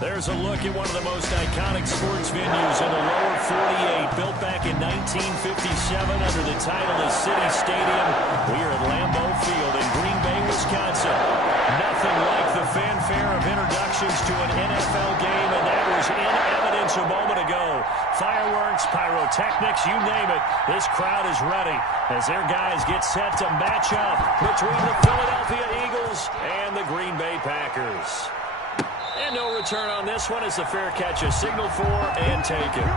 There's a look at one of the most iconic sports venues in the lower 48, built back in 1957 under the title of City Stadium. We are at Lambeau Field in Green Bay, Wisconsin. Nothing like the fanfare of introductions to an NFL game, and that was in evidence a moment ago. Fireworks, pyrotechnics, you name it. This crowd is ready as their guys get set to match up between the Philadelphia Eagles and the Green Bay Packers. And no return on this one as the fair catch is signaled for and taken.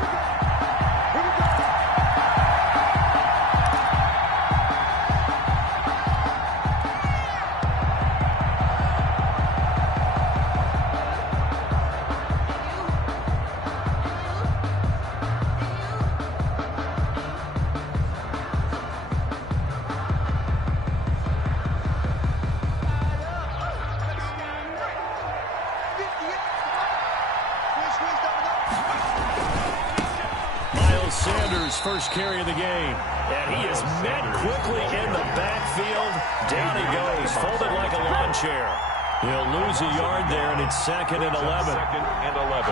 First carry of the game, and he is met quickly in the backfield. Down he goes, folded like a lawn chair. He'll lose a yard there, and it's 2nd and 11. 2nd and 11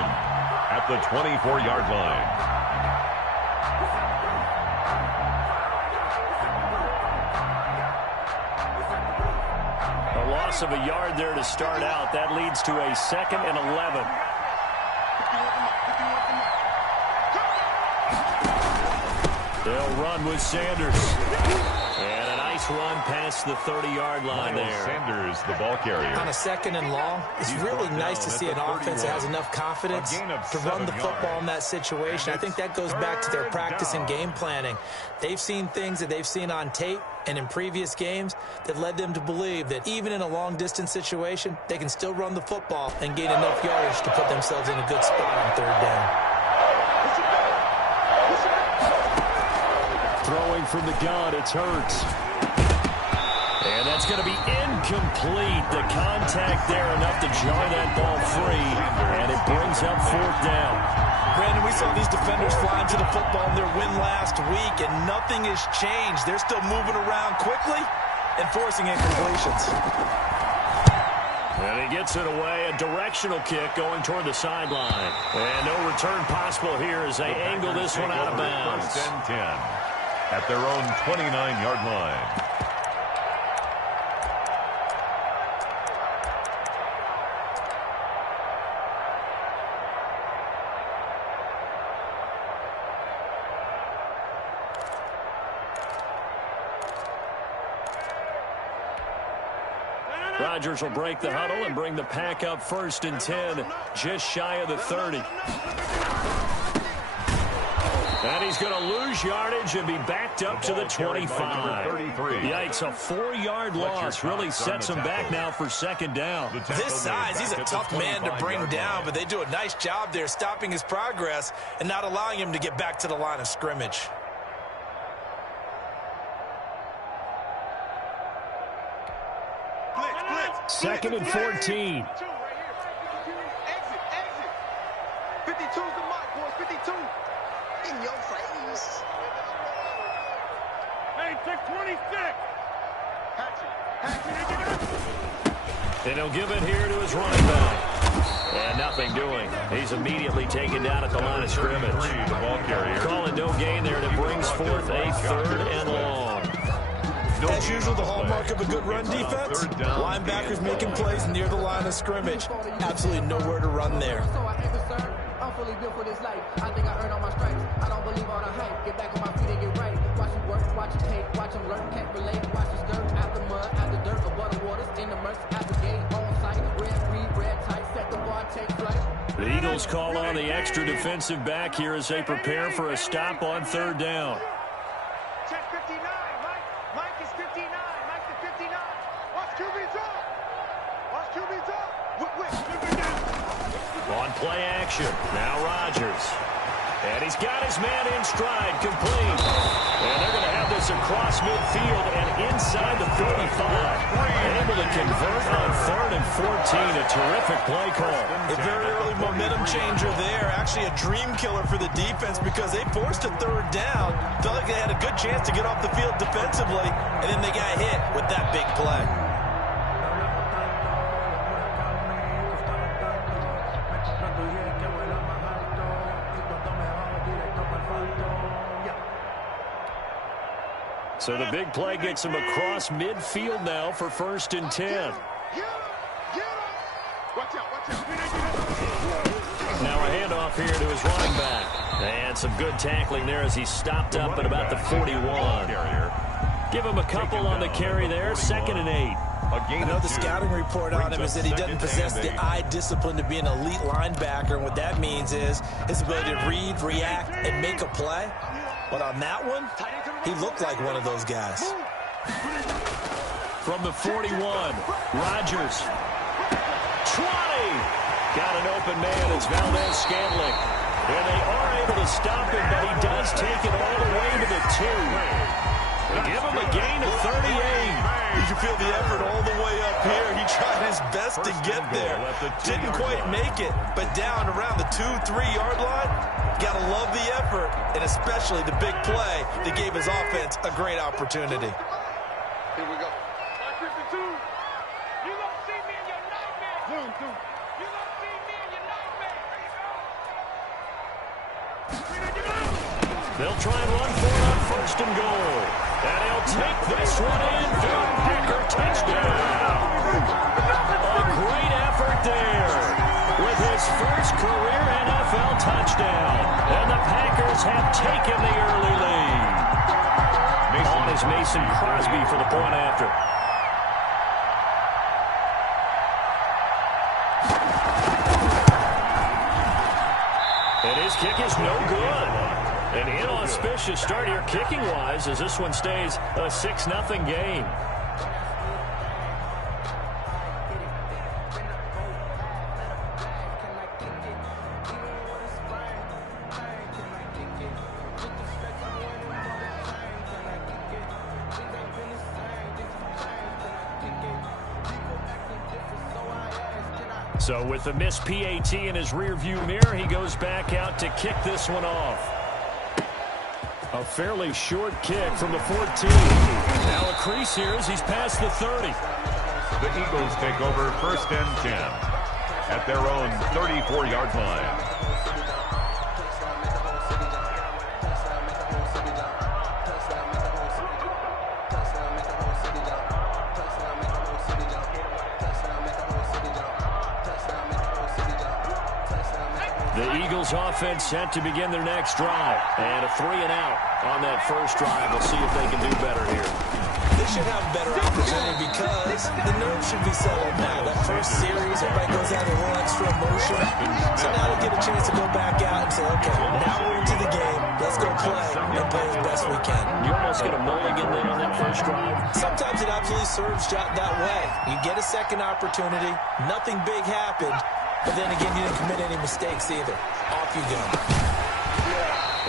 at the 24-yard line. A loss of a yard there to start out. That leads to a 2nd and 11. They'll run with Sanders. And a nice run past the 30-yard line there. Sanders, the ball carrier. On a 2nd and long, it's really nice to see an offense that has enough confidence to run the football in that situation. I think that goes back to their practice and game planning. They've seen things that they've seen on tape and in previous games that led them to believe that even in a long-distance situation, they can still run the football and gain enough yardage to put themselves in a good spot on 3rd down. Throwing from the gun, it's Hurts. And that's going to be incomplete. The contact there enough to jar that ball free, and it brings up 4th down. Brandon, we saw these defenders flying to the football in their win last week, and nothing has changed. They're still moving around quickly and forcing incompletions. And he gets it away, a directional kick going toward the sideline. And no return possible here as they angle this one out of bounds. 1st and 10 at their own 29-yard line. Rodgers will break the huddle and bring the pack up 1st and 10, just shy of the 30. And he's going to lose yardage and be backed up to the 25. Yikes, a 4-yard loss really sets him back now for 2nd down. This size, he's a tough man to bring down, but they do a nice job there stopping his progress and not allowing him to get back to the line of scrimmage. Second and 14. Exit. 52's the mark, boys. 52. In your face. Hey, take 26. And he'll give it here to his running back. And nothing doing. He's immediately taken down at the line of scrimmage. Calling no gain there, and it brings forth a 3rd and long. As usual, the hallmark of a good run defense, linebackers making plays near the line of scrimmage. Absolutely nowhere to run there. I'm fully built for this life. I think I earned all my stripes. I don't believe all the hype. Get back on my feet and get right. Watch him work, watch him take, watch him learn, can't relate. Watch him stir out the mud, out the dirt, above the waters, in the mercy, out the gate, on sight. Red, green, red, tight, set the bar, take flight. The Eagles call on the extra defensive back here as they prepare for a stop on 3rd down. Check 59. Mike is 59. Mike is 59. Watch QB's up. Watch QB's up. On play action, now Rodgers. And he's got his man in stride, complete. And they're going to have this across midfield and inside the 35. Able to convert on 3rd and 14. A terrific play call. A very early momentum changer there. Actually a dream killer for the defense because they forced a 3rd down. Felt like they had a good chance to get off the field defensively, and then they got hit with that big play. So the big play gets him across midfield now for 1st and 10. Now a handoff here to his running back. And some good tackling there as he stopped up at about the 41. Give him a couple on the carry there. 2nd and 8. I know the scouting report on him is that he doesn't possess the eye discipline to be an elite linebacker. And what that means is his ability to read, react, and make a play. But on that one, he looked like one of those guys. From the 41, Rodgers. 20. Got an open man. It's Valdez-Scantling. And they are able to stop him, but he does take it all the way to the 2. Give him a gain of 38. You can feel the effort all the way up here. He tried his best to get there. Didn't quite make it, but down around the 2-3 yard line. Gotta love the effort, and especially the big play that gave his offense a great opportunity. Here we go. 52. You don't see me in your nightmare. You don't see me in your nightmare. They'll try and run for it on 1st and goal. And he'll take this one in for a Packer touchdown. A great effort there with his first career NFL touchdown. And the Packers have taken the early lead. On is Mason Crosby for the point after. And his kick is no good. An inauspicious start here kicking-wise as this one stays a 6-0 game. So with the missed PAT in his rearview mirror, he goes back out to kick this one off. A fairly short kick from the 14. Now a crease here as he's past the 30. The Eagles take over 1st and 10 at their own 34-yard line. The Eagles offense set to begin their next drive. And a 3-and-out on that first drive. We'll see if they can do better here. They should have a better opportunity because the nerves should be settled now. That first series, everybody goes out with a little extra emotion. So now they get a chance to go back out and say, okay, now we're into the game. Let's go play and play as best we can. You almost get a mulligan then on that first drive. Sometimes it absolutely serves that way. You get a second opportunity. Nothing big happened. But then again, you didn't commit any mistakes either. Off you go.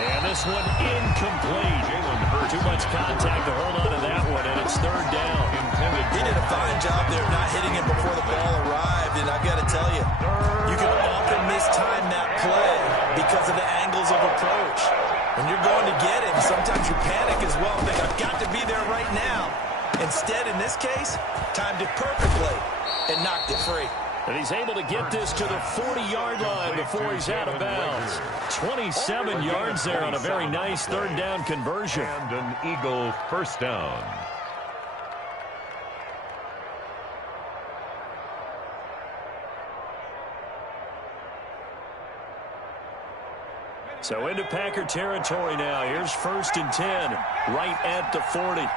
And this one incomplete. Too much contact to hold on to that one, and it's 3rd down. He did a fine job there not hitting him before the ball arrived, and I've got to tell you, you can often mistime that play because of the angles of approach. When you're going to get him, sometimes you panic as well and think, I've got to be there right now. Instead, in this case, timed it perfectly and knocked it free. And he's able to get this to the 40-yard line before he's out of bounds. 27 yards there on a very nice 3rd down conversion. And an Eagle 1st down. So into Packer territory now. Here's 1st and 10, right at the 40.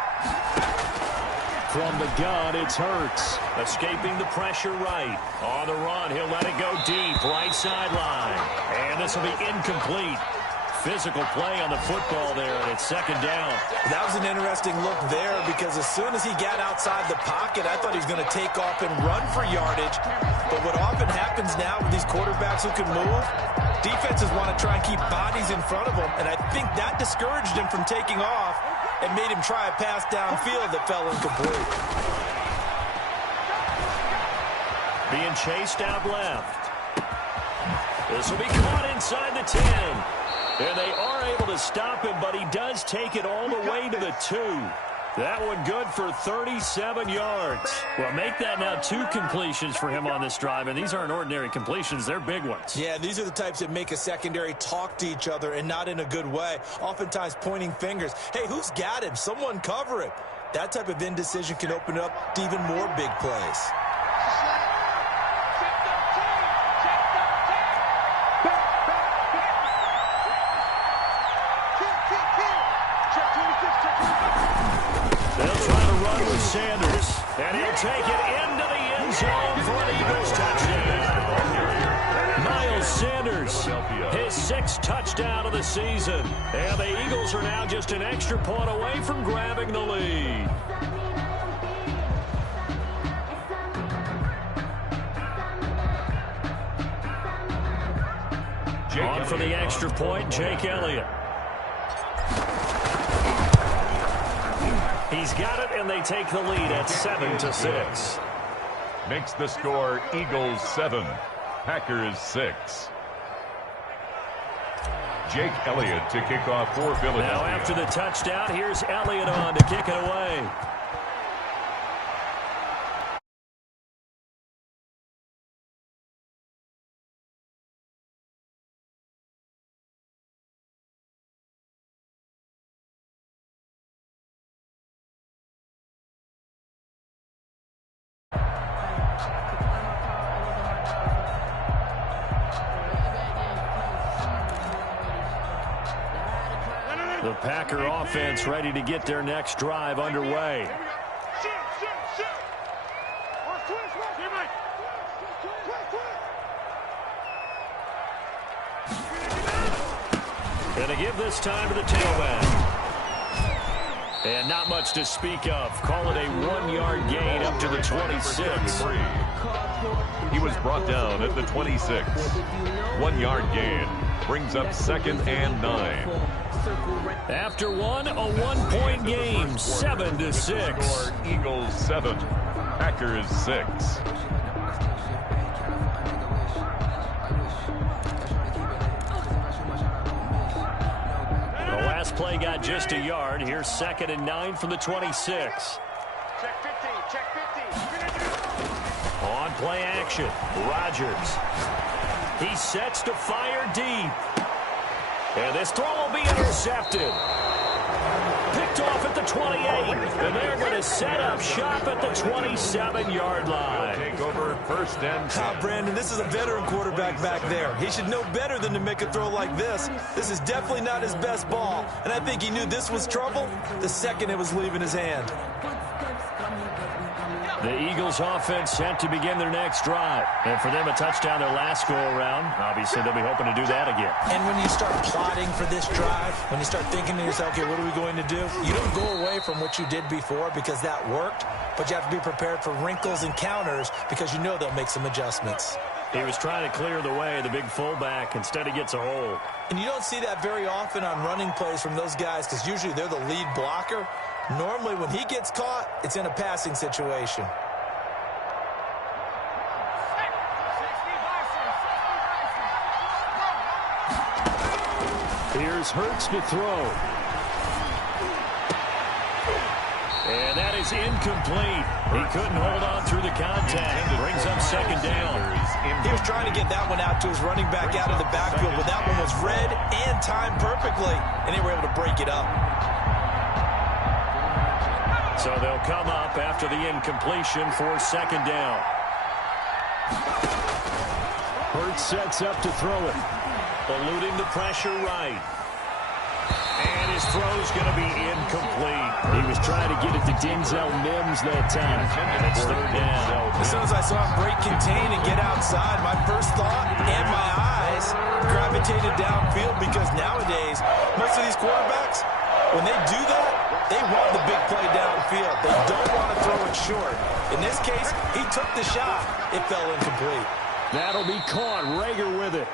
From the gun, it's Hurts. Escaping the pressure right. On the run, he'll let it go deep. Right sideline. And this will be incomplete. Physical play on the football there, and it's 2nd down. That was an interesting look there because as soon as he got outside the pocket, I thought he was going to take off and run for yardage. But what often happens now with these quarterbacks who can move, defenses want to try and keep bodies in front of them, and I think that discouraged him from taking off and made him try a pass downfield that fell incomplete. Being chased out left. This will be caught inside the 10. And they are able to stop him, but he does take it all the way to the 2. That one good for 37 yards. Well, make that now 2 completions for him on this drive, and these aren't ordinary completions. They're big ones. Yeah, these are the types that make a secondary talk to each other and not in a good way, oftentimes pointing fingers. Hey, who's got him? Someone cover him. That type of indecision can open up to even more big plays. Sanders, and he'll take it into the end zone for an Eagles touchdown. Miles Sanders, his 6th touchdown of the season. And the Eagles are now just an extra point away from grabbing the lead. On for the extra point, Jake Elliott. He's got it, and they take the lead at 7-6. Makes the score Eagles 7, Packers 6. Jake Elliott to kick off for Philadelphia. Now after the touchdown, here's Elliott on to kick it away. The Packer offense ready to get their next drive underway. And to give this time to the tailback. And not much to speak of. Call it a 1-yard gain up to the 26. He was brought down at the 26. 1-yard gain. Brings up 2nd and 9. After one, a 1-point game, 7-6. Eagles 7, Packers 6. The last play got just a yard. Here's 2nd and 9 from the 26. Check 50, check 50. On play action, Rodgers. He sets to fire deep. And this throw will be intercepted. Picked off at the 28. And they're going to set up shop at the 27-yard line. Take over 1st and 10. Brandon, this is a veteran quarterback back there. He should know better than to make a throw like this. This is definitely not his best ball. And I think he knew this was trouble the second it was leaving his hand. The Eagles offense set to begin their next drive. And for them, a touchdown their last go-around. Obviously, they'll be hoping to do that again. And when you start plotting for this drive, when you start thinking to yourself, okay, what are we going to do? You don't go away from what you did before because that worked, but you have to be prepared for wrinkles and counters because you know they'll make some adjustments. He was trying to clear the way, the big fullback. Instead, he gets a hold. And you don't see that very often on running plays from those guys because usually they're the lead blocker. Normally, when he gets caught, it's in a passing situation. Here's Hurts to throw. And that is incomplete. He couldn't hold on through the contact. Brings up 2nd down. He was trying to get that one out to his running back out of the backfield, but that one was read and timed perfectly, and they were able to break it up. So they'll come up after the incompletion for 2nd down. Hurts sets up to throw it. Eluding the pressure right. And his throw's going to be incomplete. He was trying to get it to Denzel Mims that time. And it's 3rd down. As soon as I saw him break contain and get outside, my first thought and my eyes gravitated downfield because nowadays, most of these quarterbacks, when they do that, they want the big play downfield. They don't want to throw it short. In this case, he took the shot. It fell incomplete. That'll be caught. Rager with it.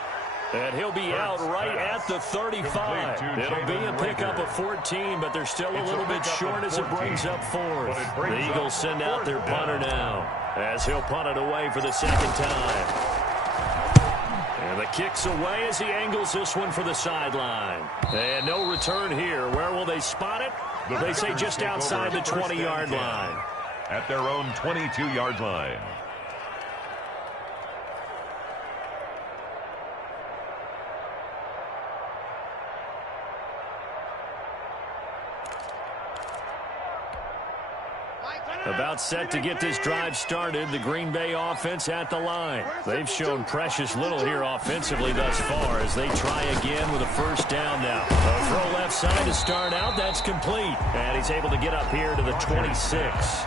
And he'll be out right at the 35. It'll be a pickup of 14, but they're still a little bit short as it brings up 4th. The Eagles send out their punter now as he'll punt it away for the 2nd time. And the kick's away as he angles this one for the sideline. And no return here. Where will they spot it? They say just outside the 20-yard line. At their own 22-yard line. About set to get this drive started, the Green Bay offense at the line. They've shown precious little here offensively thus far as they try again with a first down now. A throw left side to start out. That's complete. And he's able to get up here to the 26.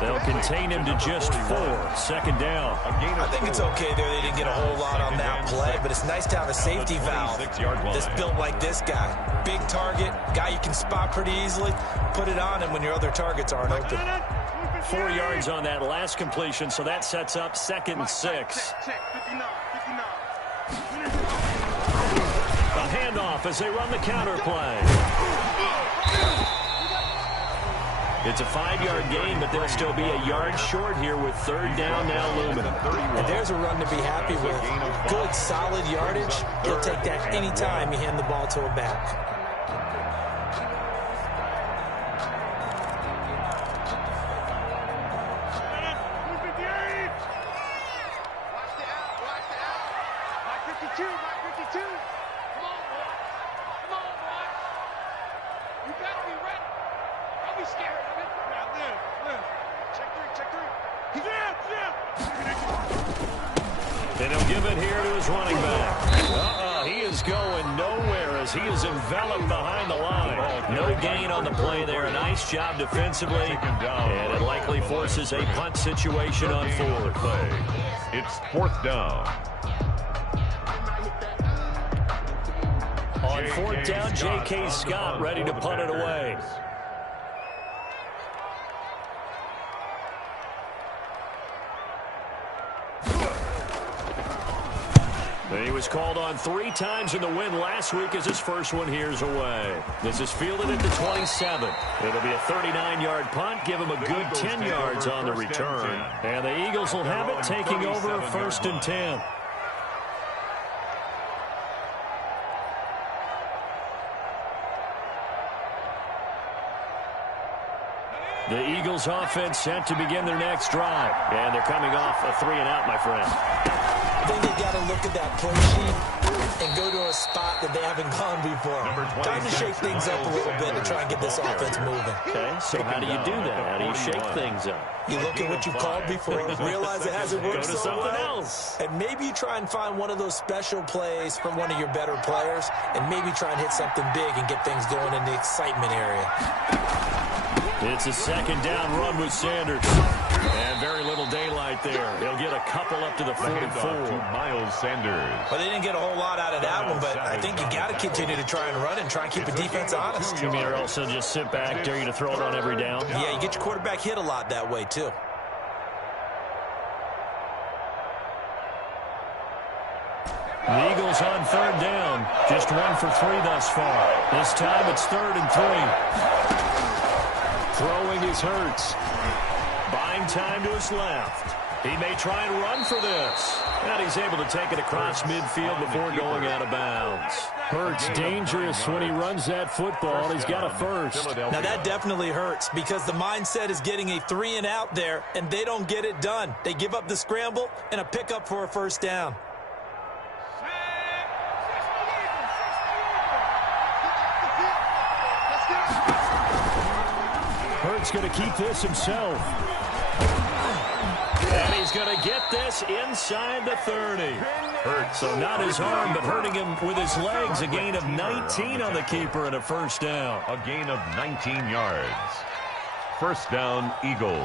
They'll contain him to just 4. Second down. I think it's okay there. They didn't get a whole lot on that play, but it's nice to have a safety valve that's built like this guy. Big target, guy you can spot pretty easily. Put it on him when your other targets aren't open. 4 yards on that last completion, so that sets up 2nd and 6. A handoff as they run the counter play. It's a 5-yard gain, but they'll still be a yard short here with 3rd down now looming. And there's a run to be happy with. Good, solid yardage. He'll take that any time you hand the ball to a back. And he'll give it here to his running back. He is going nowhere as he is enveloped behind the line. No gain on the play there. A nice job defensively. And it likely forces a punt situation on 4th. It's 4th down. On 4th down, J.K. Scott ready to punt it away. He was called on 3 times in the win last week as his first one here's away. This is fielded at the 27. It'll be a 39-yard punt, give him a good 10 yards on the return. And the Eagles will have it, taking over 1st and 10. The Eagles offense set to begin their next drive. And they're coming off a 3-and-out, my friend. I think they've got to look at that play sheet and go to a spot that they haven't gone before. Time to shake things up a little bit to try and get this offense moving. Okay, so how do you do that? How do you shake things up? You look at what you've called before, realize it hasn't worked Go to so something well, else. and maybe you try and find one of those special plays from one of your better players, and maybe try and hit something big and get things going in the excitement area. It's a 2nd down run with Sanders. And very little daylight there. He'll get a couple up to the 44. Miles Sanders. Well, they didn't get a whole lot out of that one, but I think you got to continue to try and run and try and keep the defense honest. You mean or also just sit back, dare you to throw it on every down? Yeah, you get your quarterback hit a lot that way, too. The Eagles on 3rd down. Just 1 for 3 thus far. This time it's 3rd and 3. Throwing is Hurts. Buying time to his left. He may try and run for this. And he's able to take it across midfield before going out of bounds. Hurts dangerous when he runs that football. He's got a first. Now that definitely hurts because the mindset is getting a 3-and-out there, and they don't get it done. They give up the scramble and a pickup for a first down. Hurts going to keep this himself. And he's going to get this inside the 30. Hurts, so not his arm, but hurting him with his legs. A gain of 19 on the keeper and a first down. A gain of 19 yards. First down, Eagles.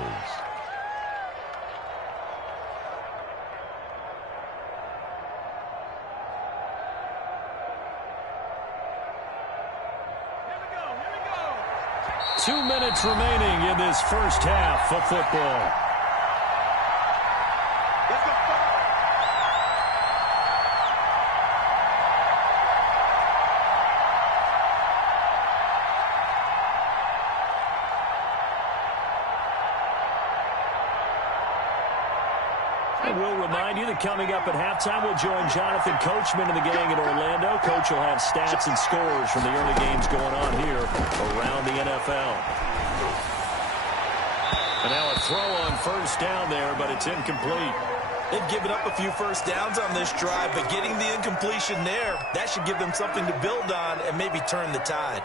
Here we go. 2 minutes remaining in this first half of football. And we'll remind you that coming up at halftime, we'll join Jonathan Coachman and the gang in Orlando. Coach will have stats and scores from the early games going on here around the NFL. And now a throw on first down there, but it's incomplete. They've given up a few first downs on this drive, but getting the incompletion there, that should give them something to build on and maybe turn the tide.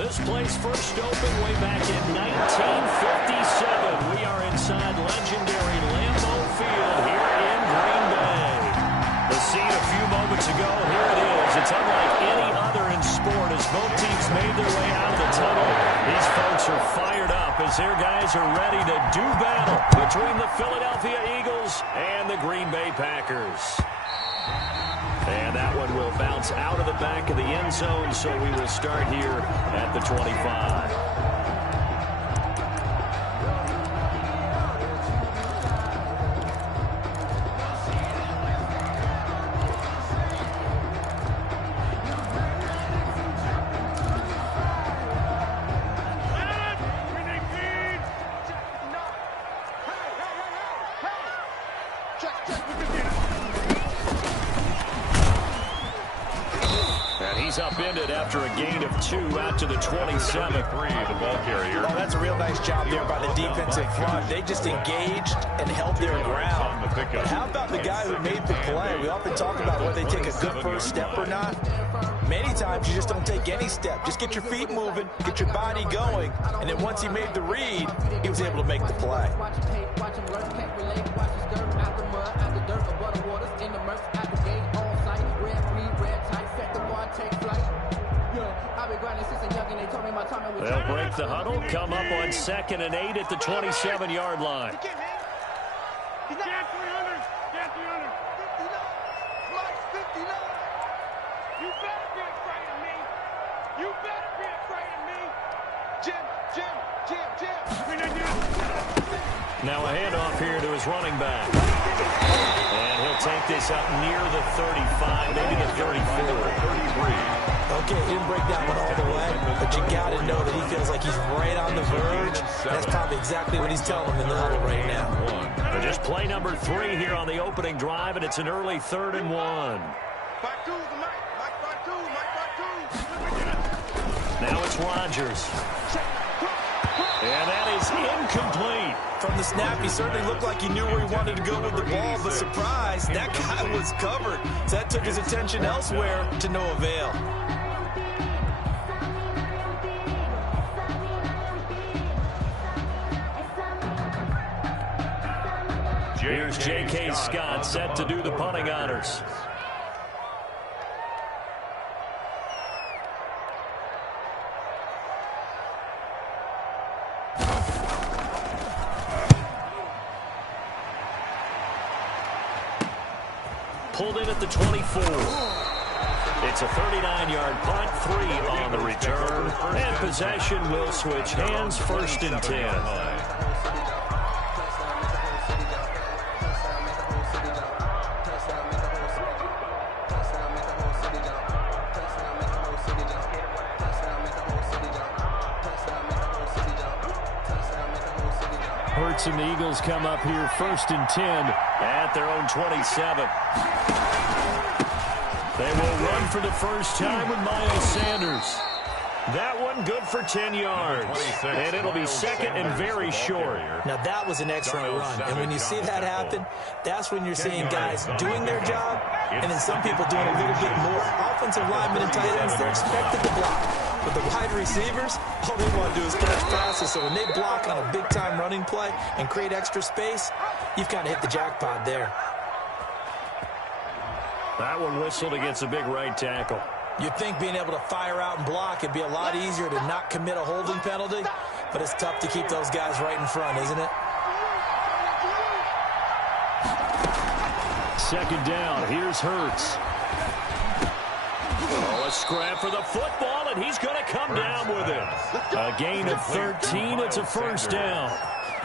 This place first opened way back in 1957. We are inside legendary Lambeau Field here in Green Bay. The scene a few moments ago, here it is. It's unlike any other in sport as both teams made their way out of the tunnel. These folks are fired up as their guys are ready to do battle between the Philadelphia Eagles and the Green Bay Packers. And that one will bounce out of the back of the end zone, so we will start here at the 25. He's upended after a gain of 2 out to the 27. The ball carrier. Oh, that's a real nice job there by the defensive front. They just engaged and held their ground. But how about the guy who made the play? We often talk about whether they take a good first step or not. Many times you just don't take any step. Just get your feet moving, get your body going, and then once he made the read, he was able to make the play. They'll break the huddle, come up on 2nd and 8 at the 27-yard line. Get 300. Get 300. 59. Mike, 59. You better be afraid of me. You better be afraid of me. Jim. Now a handoff here to his running back. And he'll take this up near the 35, maybe the 34. Okay, he didn't break that one all the way, but you got to know that he feels like he's right on the verge. That's probably exactly what he's telling him in the huddle right now. But just play number 3 here on the opening drive, and it's an early 3rd and 1. Now it's Rodgers. And that is incomplete. From the snap, he certainly looked like he knew where he wanted to go with the ball, but surprise, that guy was covered. So that took his attention elsewhere to no avail. Here's J.K. Scott set to do the punting honors. Pulled in at the 24. It's a 39-yard punt, 3 on the return. And possession will switch hands, 1st and 10. Hurts and the Eagles come up here 1st and 10 at their own 27. They will run for the first time with Miles Sanders. That one good for 10 yards. And it'll be 2nd and very short. Now that was an excellent run. And when you see that happen, that's when you're seeing guys doing their job and then some people doing a little bit more. Offensive linemen and tight ends, they're expected to block. But the wide receivers, all they want to do is catch passes. So when they block on a big-time running play and create extra space, you've kind of hit the jackpot there. That one whistled against a big right tackle. You'd think being able to fire out and block, it'd be a lot easier to not commit a holding penalty. But it's tough to keep those guys right in front, isn't it? 2nd down. Here's Hurts. Oh, a scrap for the football, and he's going to come down with it. A gain of 13. It's a 1st down.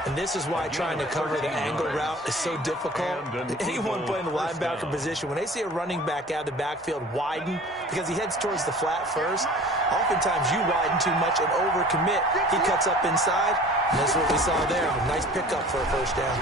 And this is why trying to cover the angle route is so difficult. Anyone playing the linebacker position, when they see a running back out of the backfield widen, because he heads towards the flat first, oftentimes you widen too much and overcommit. He cuts up inside, and that's what we saw there. A nice pickup for a 1st down.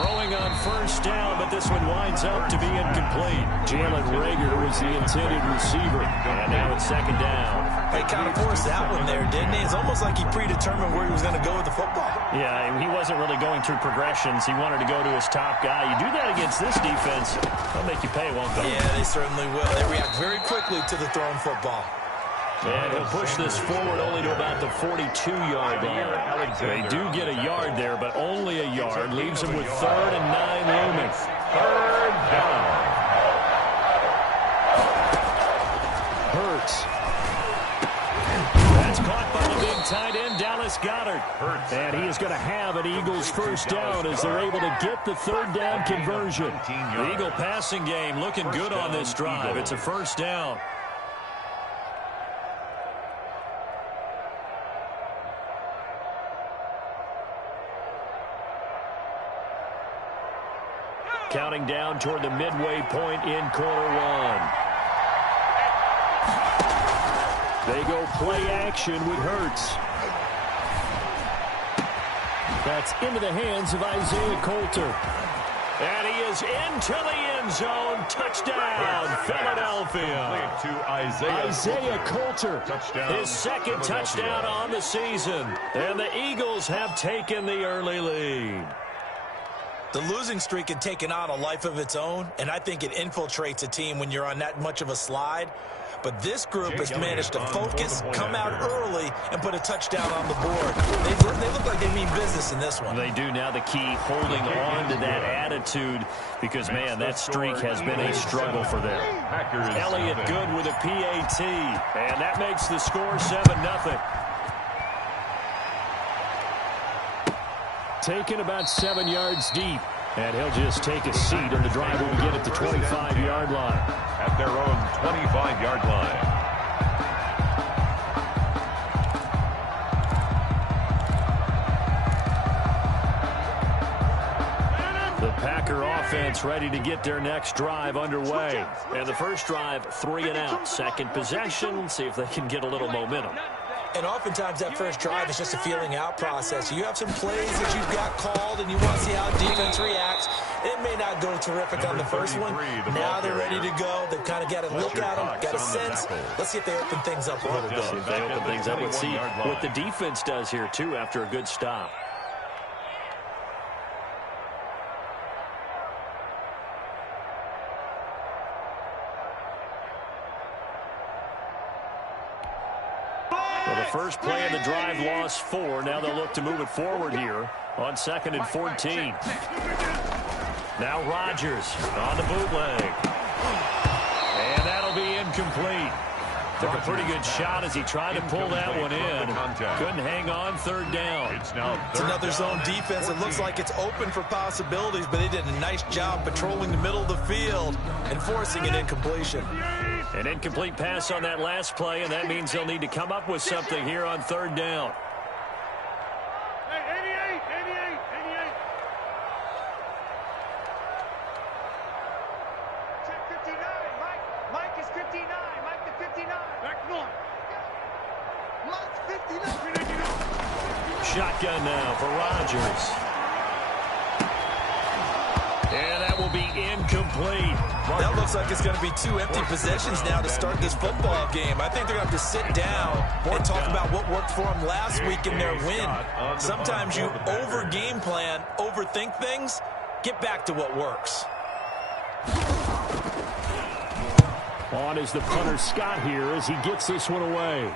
Throwing on first down, but this one winds up to be incomplete. Jalen Reagor was the intended receiver. And now it's second down. He kind of forced that one there, didn't he? It's almost like he predetermined where he was going to go with the football. Yeah, he wasn't really going through progressions. He wanted to go to his top guy. You do that against this defense, they'll make you pay, won't they? Yeah, they certainly will. They react very quickly to the thrown football. And he'll push this forward only to about the 42-yard line. They do get a yard there, but only a yard. Leaves them with 3rd and 9 looming. 3rd down. Hurts. That's caught by the big tight end, Dallas Goedert. And he is going to have an Eagles first down as they're able to get the 3rd down conversion. The Eagle passing game looking good on this drive. It's a first down. Counting down toward the midway point in quarter one. They go play action with Hurts. That's into the hands of Isaiah Coulter. And he is into the end zone. Touchdown, Philadelphia. To Isaiah Coulter. Touchdown. His second touchdown on the season. And the Eagles have taken the early lead. The losing streak had taken on a life of its own, and I think it infiltrates a team when you're on that much of a slide. But this group has managed to focus, come out early, and put a touchdown on the board. They look like they mean business in this one. They do. Now the key, holding on to that attitude, because, man, that streak has been a struggle for them. Elliott good with a PAT, and that makes the score 7-0. Taken about 7 yards deep. And he'll just take a seat, and the drive will begin at the 25-yard line. At their own 25-yard line. The Packer offense ready to get their next drive underway. And the first drive, 3 and out. Second possession, see if they can get a little momentum. And oftentimes that first drive is just a feeling out process. You have some plays that you've got called and you want to see how defense reacts. It may not go terrific on the first one. Now they're ready to go. They've kind of got to look at them, got a sense. Let's see if they open things up a little bit. See if they open things up. Let's see what the defense does here, too, after a good stop. Well, the first play of the drive lost 4. Now they'll look to move it forward here on 2nd and 14. Now Rodgers on the bootleg. And that'll be incomplete. Took a pretty good shot as he tried to pull that one in. Couldn't hang on 3rd down. It's another zone defense. It looks like it's open for possibilities, but they did a nice job patrolling the middle of the field and forcing an incompletion. An incomplete pass on that last play, and that means they'll need to come up with something here on 3rd down. Hey, 88. Check 59. Mike is 59. Mike the 59. Back one. Mike's 59. Shotgun now for Rodgers. And that will be incomplete. That looks like it's going to be 2 empty possessions now to start this football game. I think they're going to have to sit down and talk about what worked for them last week in their win. Sometimes you over-game plan, overthink things, get back to what works. On is the punter Scott here as he gets this one away.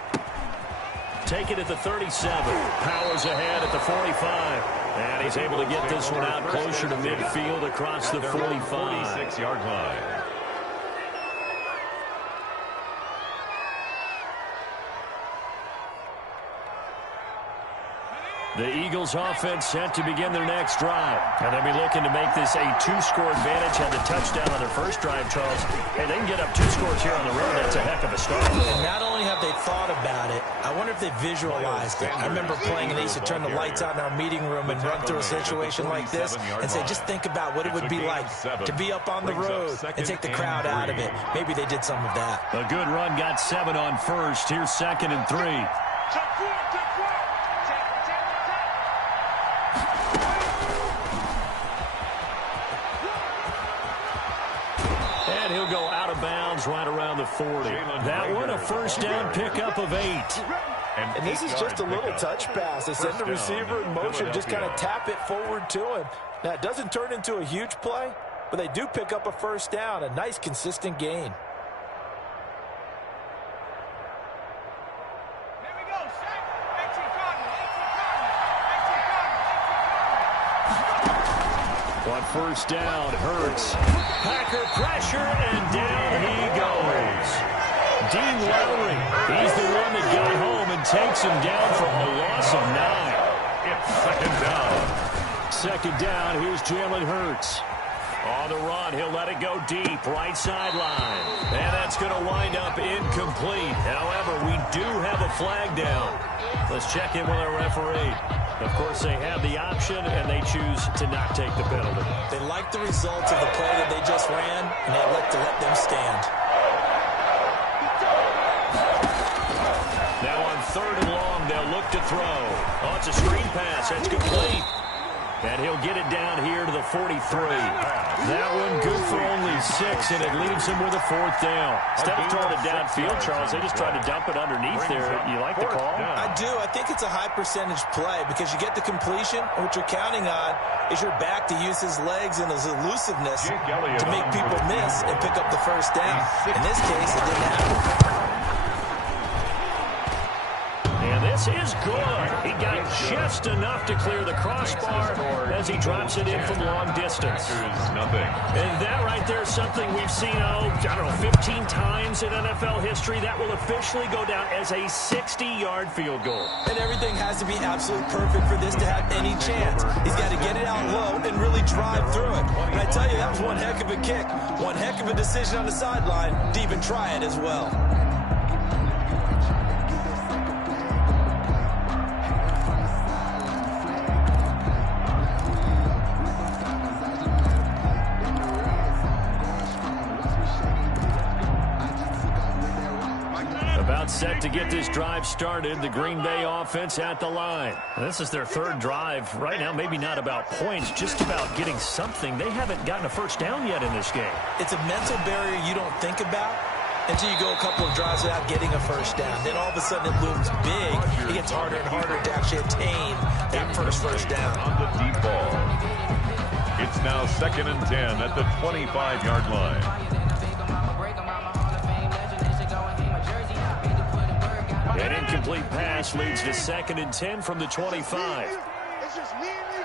Take it at the 37. Powers ahead at the 45. And he's able to get this one out closer to midfield across the 45. 46-yard line. The Eagles offense set to begin their next drive. And they'll be looking to make this a 2-score advantage. Had the touchdown on their first drive, Charles. Hey, they can get up 2 scores here on the road. That's a heck of a start. And not only have they thought about it, I wonder if they visualized it. I remember playing and they used to turn the lights out in our meeting room and run through a situation like this and say, just think about what it would be like to be up on the road and take the crowd out of it. Maybe they did some of that. A good run, got 7 on first. Here's 2nd and 3. Check 4. he'll go out of bounds right around the 40. That one a first down pickup of 8. And this is just a little touch pass. They send the receiver in motion, just kind of tap it forward to him. Now, it doesn't turn into a huge play, but they do pick up a first down, a nice, consistent gain. On first down, Hurts. Packer pressure, and down he goes. Dean Lowry, he's the one that got home and takes him down for a loss of 9. It's second down. Second down, here's Jalen Hurts. On the run, he'll let it go deep, right sideline. And that's going to wind up incomplete. However, we do have a flag down. Let's check in with our referee. Of course, they have the option, and they choose to not take the penalty. They like the results of the play that they just ran, and they elect to let them stand. Now on third and long, they'll look to throw. Oh, it's a screen pass. That's complete. And he'll get it down here to the 43. That one good for only 6, and it leaves him with a fourth down. Instead of throwing it downfield, Charles, they just tried to dump it underneath there. You like the call? I do. I think it's a high percentage play because you get the completion, and what you're counting on is your back to use his legs and his elusiveness to make people miss and pick up the first down. In this case, it didn't happen. And this is good. He got just enough to clear the crossbar as he drops it in from long distance. And that right there is something we've seen, I don't know, 15 times in NFL history. That will officially go down as a 60-yard field goal. And everything has to be absolutely perfect for this to have any chance. He's got to get it out low and really drive through it. And I tell you, that was one heck of a kick. One heck of a decision on the sideline to even try it as well. Set to get this drive started. The Green Bay offense at the line. This is their third drive. Right now, maybe not about points, just about getting something. They haven't gotten a first down yet in this game. It's a mental barrier you don't think about until you go a couple of drives without getting a first down. Then all of a sudden it looms big. It gets harder and harder to actually attain that first down. On the deep ball. It's now 2nd and 10 at the 25-yard line. An incomplete pass leads to 2nd and 10 from the 25. It's just me and you.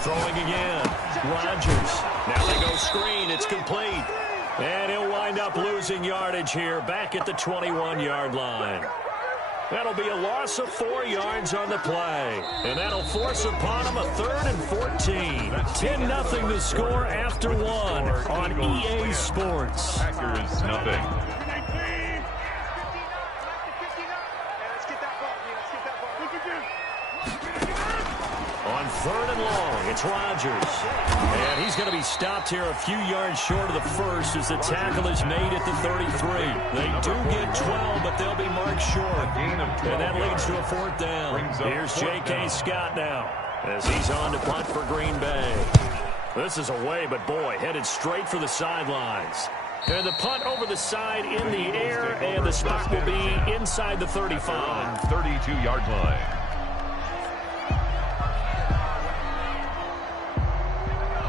Throwing again. Rodgers. Now they go screen. It's complete. And he'll wind up losing yardage here back at the 21-yard line. That'll be a loss of 4 yards on the play. And that'll force upon him a 3rd and 14. 10-0 the score after 1 on EA Sports. Packers nothing. On 3rd and long, it's Rodgers. And he's going to be stopped here a few yards short of the first as the tackle is made at the 33. They do get 12, but they'll be marked short. And that leads to a 4th down. Here's J.K. Scott now as he's on to punt for Green Bay. This is away, but boy, headed straight for the sidelines. And the punt over the side in the air, and the spot will be inside the 35. 32-yard line.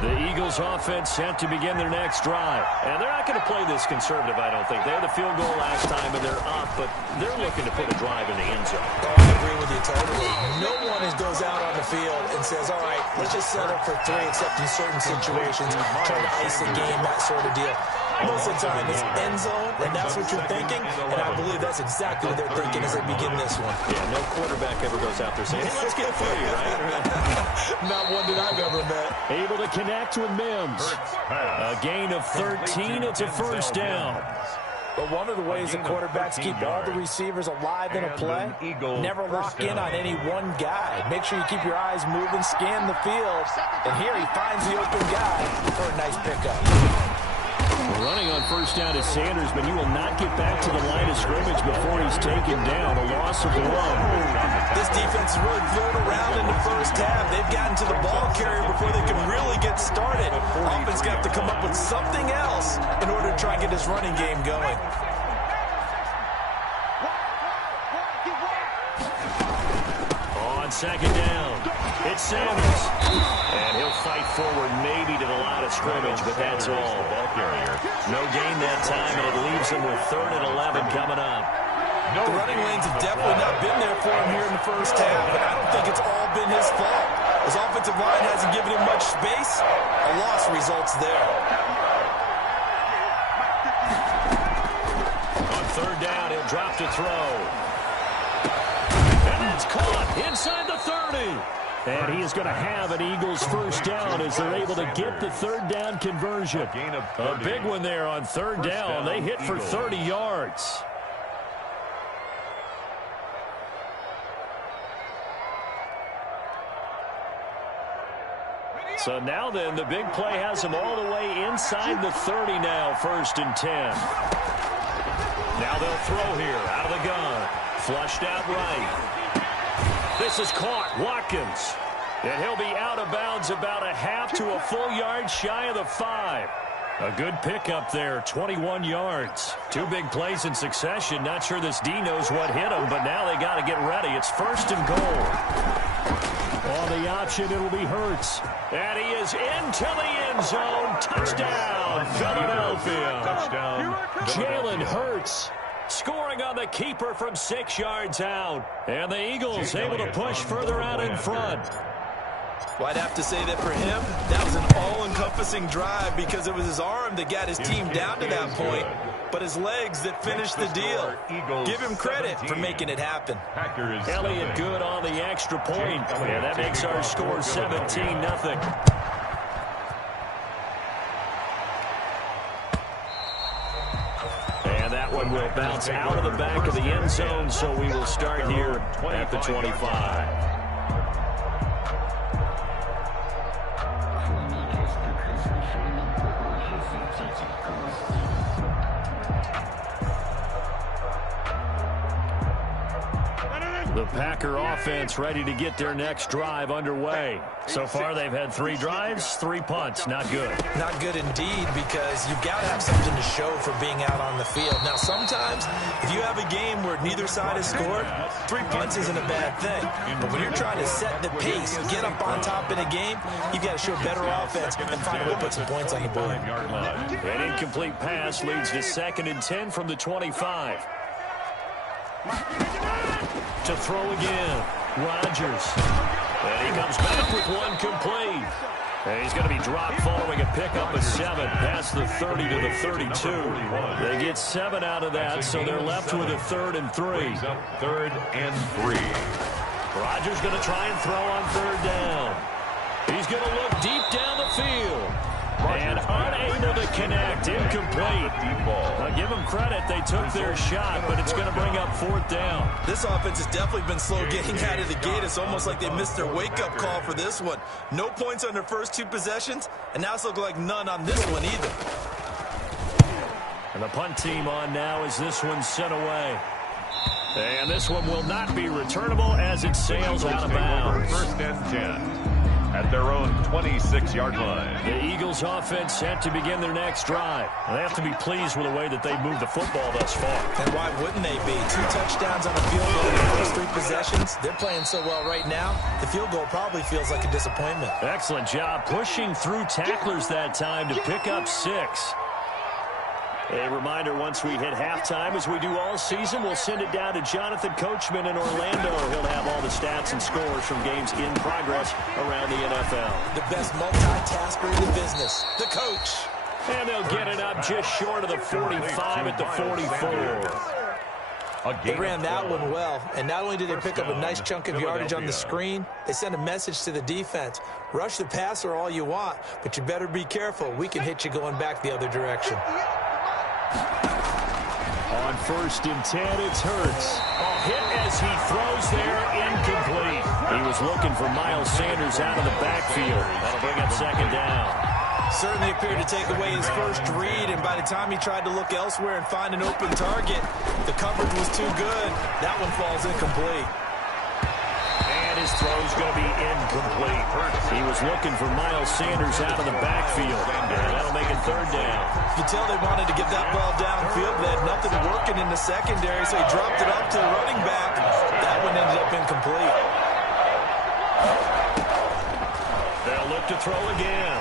The Eagles offense set to begin their next drive. And they're not going to play this conservative, I don't think. They had the field goal last time, and they're up, but they're looking to put a drive in the end zone. Oh, I agree with you totally. No one goes out on the field and says, all right, let's just settle for 3, except in certain situations, trying to ice the game, that sort of deal. Most of the time, it's end zone, and that's what you're thinking, and I believe that's exactly what they're thinking as they begin this one. Yeah, no quarterback ever goes out there saying, hey, let's get 3, right? Not one that I've ever met. Able to connect with Mims. A gain of 13. It's a first down. But one of the ways the quarterbacks keep all the receivers alive in a play, never lock in on any one guy. Make sure you keep your eyes moving, scan the field, and here he finds the open guy for a nice pickup. Running on first down is Sanders, but he will not get back to the line of scrimmage before he's taken down. A loss of 1. This defense is really thrown around in the first half. They've gotten to the ball carrier before they can really get started. Offense going to have to come up with something else in order to try and get this running game going. On second down, it's Sanders. And he'll fight forward maybe to the line of scrimmage, but that's all. Ball carrier. No gain that time, and it leaves him with 3rd and 11 coming up. The running lanes have definitely not been there for him here in the first half, but I don't think it's all been his fault. His offensive line hasn't given him much space. A loss results there. On 3rd down, he'll drop to throw. And that's caught inside the 30. And he is going to have an Eagles first down as they're able to get the 3rd down conversion. A big one there on 3rd down. They hit for 30 yards. So now then, the big play has him all the way inside the 30 now, 1st and 10. Now they'll throw here out of the gun. Flushed out right. This is caught. Watkins. And he'll be out of bounds about a half to a full yard shy of the 5. A good pickup there, 21 yards. 2 big plays in succession. Not sure this D knows what hit him, but now they got to get ready. It's 1st and goal. On the option, it'll be Hurts. And he is into the end zone. Touchdown, Philadelphia. Touchdown. Jalen Hurts scoring on the keeper from 6 yards out. And the Eagles able to push further out in front. Well, I'd have to say that for him, that was an all-encompassing drive because it was his arm that got his team down to that point, but his legs that finished the deal. Give him credit for making it happen. Elliott good on the extra point. And that makes our score 17-0. And that one will bounce out of the back of the end zone, so we will start here at the 25. The Packer offense ready to get their next drive underway. So far, they've had 3 drives, 3 punts. Not good. Not good indeed, because you've got to have something to show for being out on the field. Now, sometimes, if you have a game where neither side has scored, 3 punts isn't a bad thing. But when you're trying to set the pace, get up on top in a game, you've got to show better offense and find a way to put some points on the board. An incomplete pass leads to 2nd and 10 from the 25. To throw again, Rodgers. And he comes back with one complete. And he's going to be dropped following a pickup of 7 past the 30 to the 32. They get 7 out of that, so they're left with a 3rd and 3. 3rd and 3. Rodgers going to try and throw on 3rd down. He's going to look deep down the field. And unable to connect, incomplete. Now give them credit, they took their shot, but it's going to bring up 4th down. This offense has definitely been slow getting out of the gate. It's almost like they missed their wake-up call for this one. No points on their first 2 possessions, and now it's looking like none on this one either. And the punt team on now as this one's sent away. And this one will not be returnable as it sails out of bounds. 1st and 10. At their own 26-yard line. The Eagles offense set to begin their next drive. They have to be pleased with the way that they've moved the football thus far. And why wouldn't they be? 2 touchdowns on a field goal in the first 3 possessions. They're playing so well right now, the field goal probably feels like a disappointment. Excellent job pushing through tacklers that time to pick up 6. A reminder, once we hit halftime, as we do all season, we'll send it down to Jonathan Coachman in Orlando. He'll have all the stats and scores from games in progress around the NFL. The best multitasker in the business, the coach. And they'll get it up just short of the 45 at the 44. They ran that one well, and not only did they pick up a nice chunk of yardage on the screen, they sent a message to the defense. Rush the passer all you want, but you better be careful. We can hit you going back the other direction. On 1st and 10, it's Hurts. A hit as he throws there, incomplete. He was looking for Miles Sanders out of the backfield. That'll bring up 2nd down. Certainly appeared to take away his first read, and by the time he tried to look elsewhere and find an open target, the coverage was too good. That one falls incomplete. And his throw's going to be incomplete. He was looking for Miles Sanders out of the backfield. And that'll make it third down. You can tell they wanted to get that ball downfield, but they had nothing working in the secondary, so he dropped it off to the running back. That one ended up incomplete. They'll look to throw again.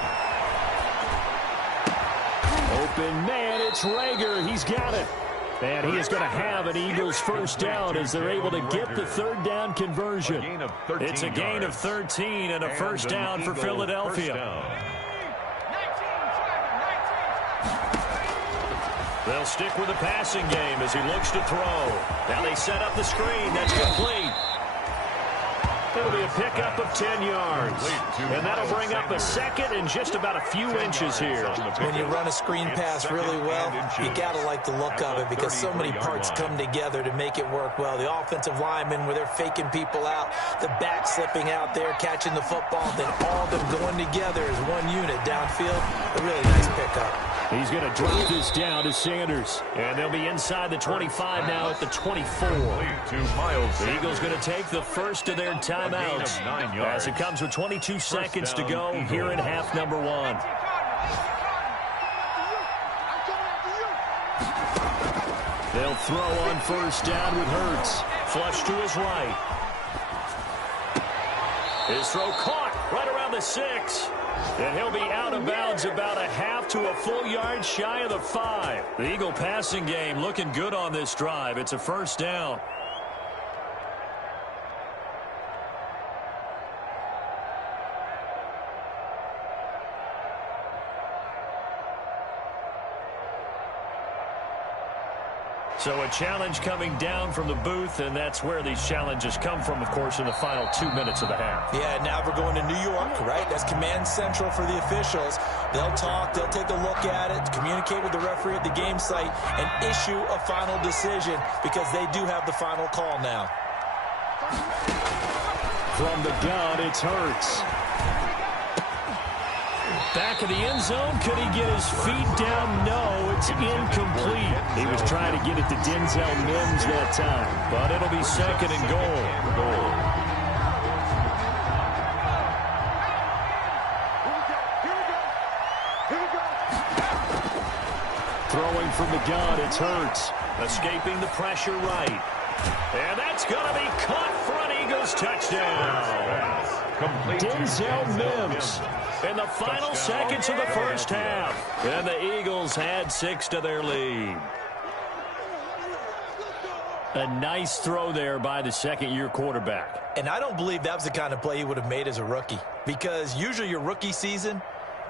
Open man, it's Rager. He's got it. And he is going to have an Eagles first down as they're able to get the third down conversion. It's a gain of 13 and a first down for Philadelphia. They'll stick with the passing game as he looks to throw. Now they set up the screen. That's complete. It'll be a pickup of 10 yards. And that'll bring up a second and just about a few inches here. When you run a screen pass really well, you got to like the look of it because so many parts come together to make it work well. The offensive linemen, where they're faking people out, the back slipping out there, catching the football, then all of them going together as one unit downfield. A really nice pickup. He's going to drop this down to Sanders. And they'll be inside the 25 now at the 24. The Eagles going to take the first of their timeouts as it comes with 22 seconds to go here in half number one. They'll throw on first down with Hurts. Flush to his right. His throw caught right around the 6. And he'll be out of bounds about a half to a full yard shy of the 5. The Eagle passing game looking good on this drive. It's a first down. So a challenge coming down from the booth, and that's where these challenges come from, of course, in the final 2 minutes of the half. Yeah, now we're going to New York, right? That's command central for the officials. They'll talk, they'll take a look at it, communicate with the referee at the game site, and issue a final decision because they do have the final call now. From the gun, it's Hurts. Back of the end zone. Could he get his feet down? No, it's incomplete. He was trying to get it to Denzel Mims that time, but it'll be second and goal. Throwing from the gun, it's Hurts. Escaping the pressure right. And that's going to be caught for an Eagles touchdown. Denzel Mims in the final seconds of the first half. And the Eagles had 6 to their lead. A nice throw there by the second-year quarterback. And I don't believe that was the kind of play he would have made as a rookie, because usually your rookie season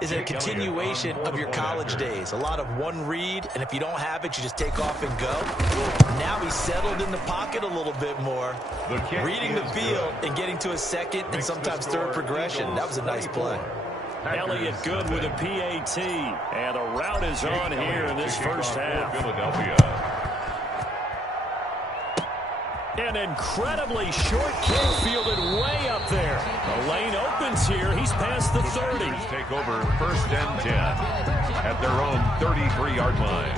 is a continuation of your college days. A lot of one read, and if you don't have it, you just take off and go. Now he's settled in the pocket a little bit more, reading the field and getting to a second and sometimes third progression. That was a nice play. Elliott good with a PAT, and the route is on here in this first half. An incredibly short kick fielded way up there. The lane opens here. He's past the 30. Take over first and 10 at their own 33-yard line.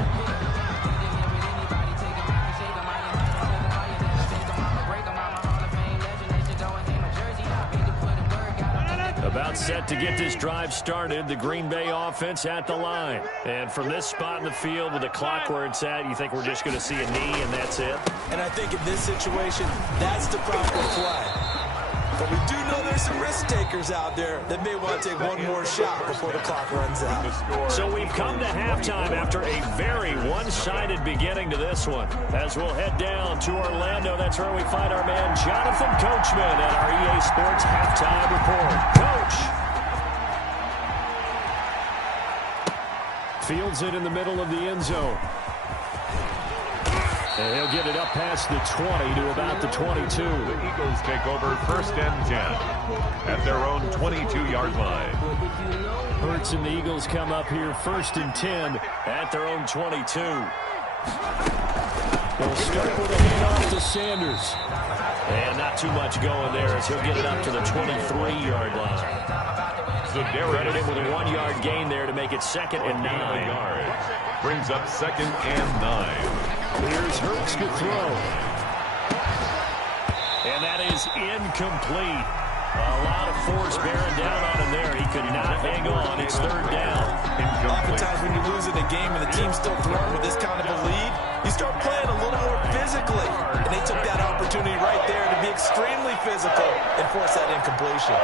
About set to get this drive started. The Green Bay offense at the line. And from this spot in the field with the clock where it's at, you think we're just going to see a knee and that's it? And I think in this situation, that's the proper play. But we do know there's some risk takers out there that may want to take one more shot before the clock runs out. So we've come to halftime after a very one-sided beginning to this one. As we'll head down to Orlando, that's where we find our man Jonathan Coachman at our EA Sports Halftime Report. Coach. Fields it in the middle of the end zone. And he'll get it up past the 20 to about the 22. The Eagles take over first and 10 at their own 22-yard line. Hurts and the Eagles come up here first and 10 at their own 22. They'll start with a handoff to Sanders. And not too much going there as he'll get it up to the 23-yard line. So credit him with a 1-yard gain there to make it 2nd and 9. Brings up 2nd and 9. Here's Hurts to throw. And that is incomplete. A lot of force bearing down on him there. He could not hang on. It's 3rd down. Oftentimes when you lose in a game and the team's still throwing with this kind of a lead, you start playing a little more physically. And they took that opportunity right there to be extremely physical and force that incompletion.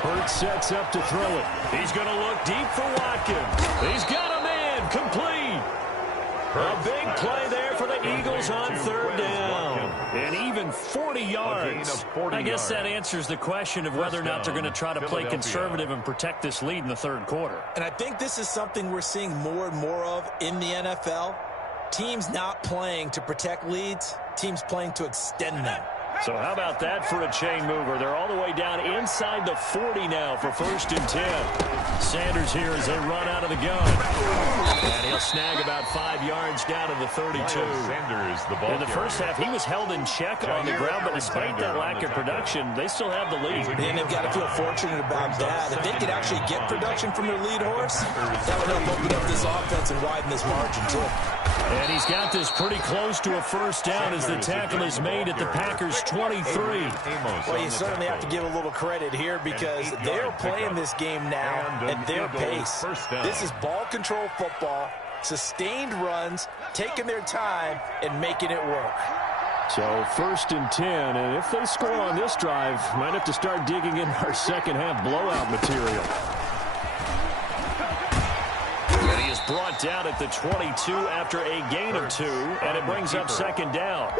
Hurts sets up to throw it. He's going to look deep for Watkins. He's got a man. Complete. A big play there for the Eagles on 3rd down. And even 40 yards. I guess that answers the question of whether or not they're going to try to play conservative and protect this lead in the 3rd quarter. And I think this is something we're seeing more and more of in the NFL. Teams not playing to protect leads, teams playing to extend them. So how about that for a chain mover? They're all the way down inside the 40 now for 1st and 10. Sanders here as they run out of the gun. And he'll snag about 5 yards down to the 32. Sanders, the ball in the first half, he was held in check on the ground, but despite that lack of production, they still have the lead. And they've got to feel fortunate about that. If they could actually get production from their lead horse, that would help open up this offense and widen this margin, too. And he's got this pretty close to a 1st down as the tackle is made at the Packers' 23. Well, you certainly have to give a little credit here because they're playing this game now at their pace. This is ball control football, sustained runs, taking their time, and making it work. So 1st and 10, and if they score on this drive, might have to start digging in our 2nd half blowout material. And he is brought down at the 22 after a gain of 2, and it brings up 2nd down.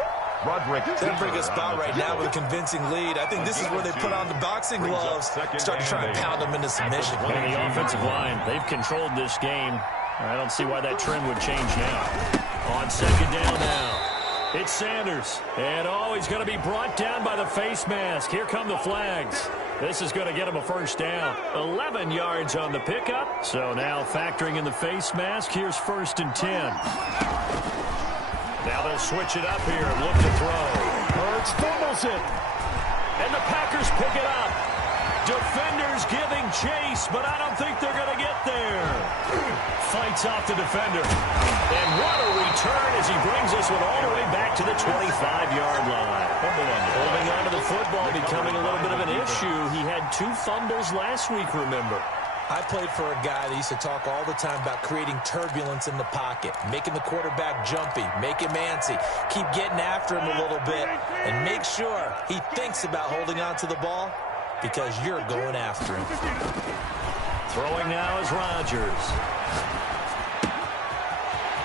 They'll bring us about right now with a convincing lead. I think this is where they put on the boxing gloves, start to try and pound them into submission. And the offensive line, they've controlled this game. I don't see why that trend would change now. On 2nd down now. It's Sanders. And he's going to be brought down by the face mask. Here come the flags. This is going to get him a 1st down. 11 yards on the pickup. So now factoring in the face mask, here's 1st and 10. Now they'll switch it up here and look to throw. Hurts fumbles it. And the Packers pick it up. Defenders giving chase, but I don't think they're going to get there. Fights off the defender. And what a return as he brings this one all the way back to the 25-yard line. Holding on to the football becoming a little bit of an issue. He had 2 fumbles last week, remember. I played for a guy that used to talk all the time about creating turbulence in the pocket, making the quarterback jumpy, make him antsy, keep getting after him a little bit, and make sure he thinks about holding on to the ball because you're going after him. Throwing now is Rodgers.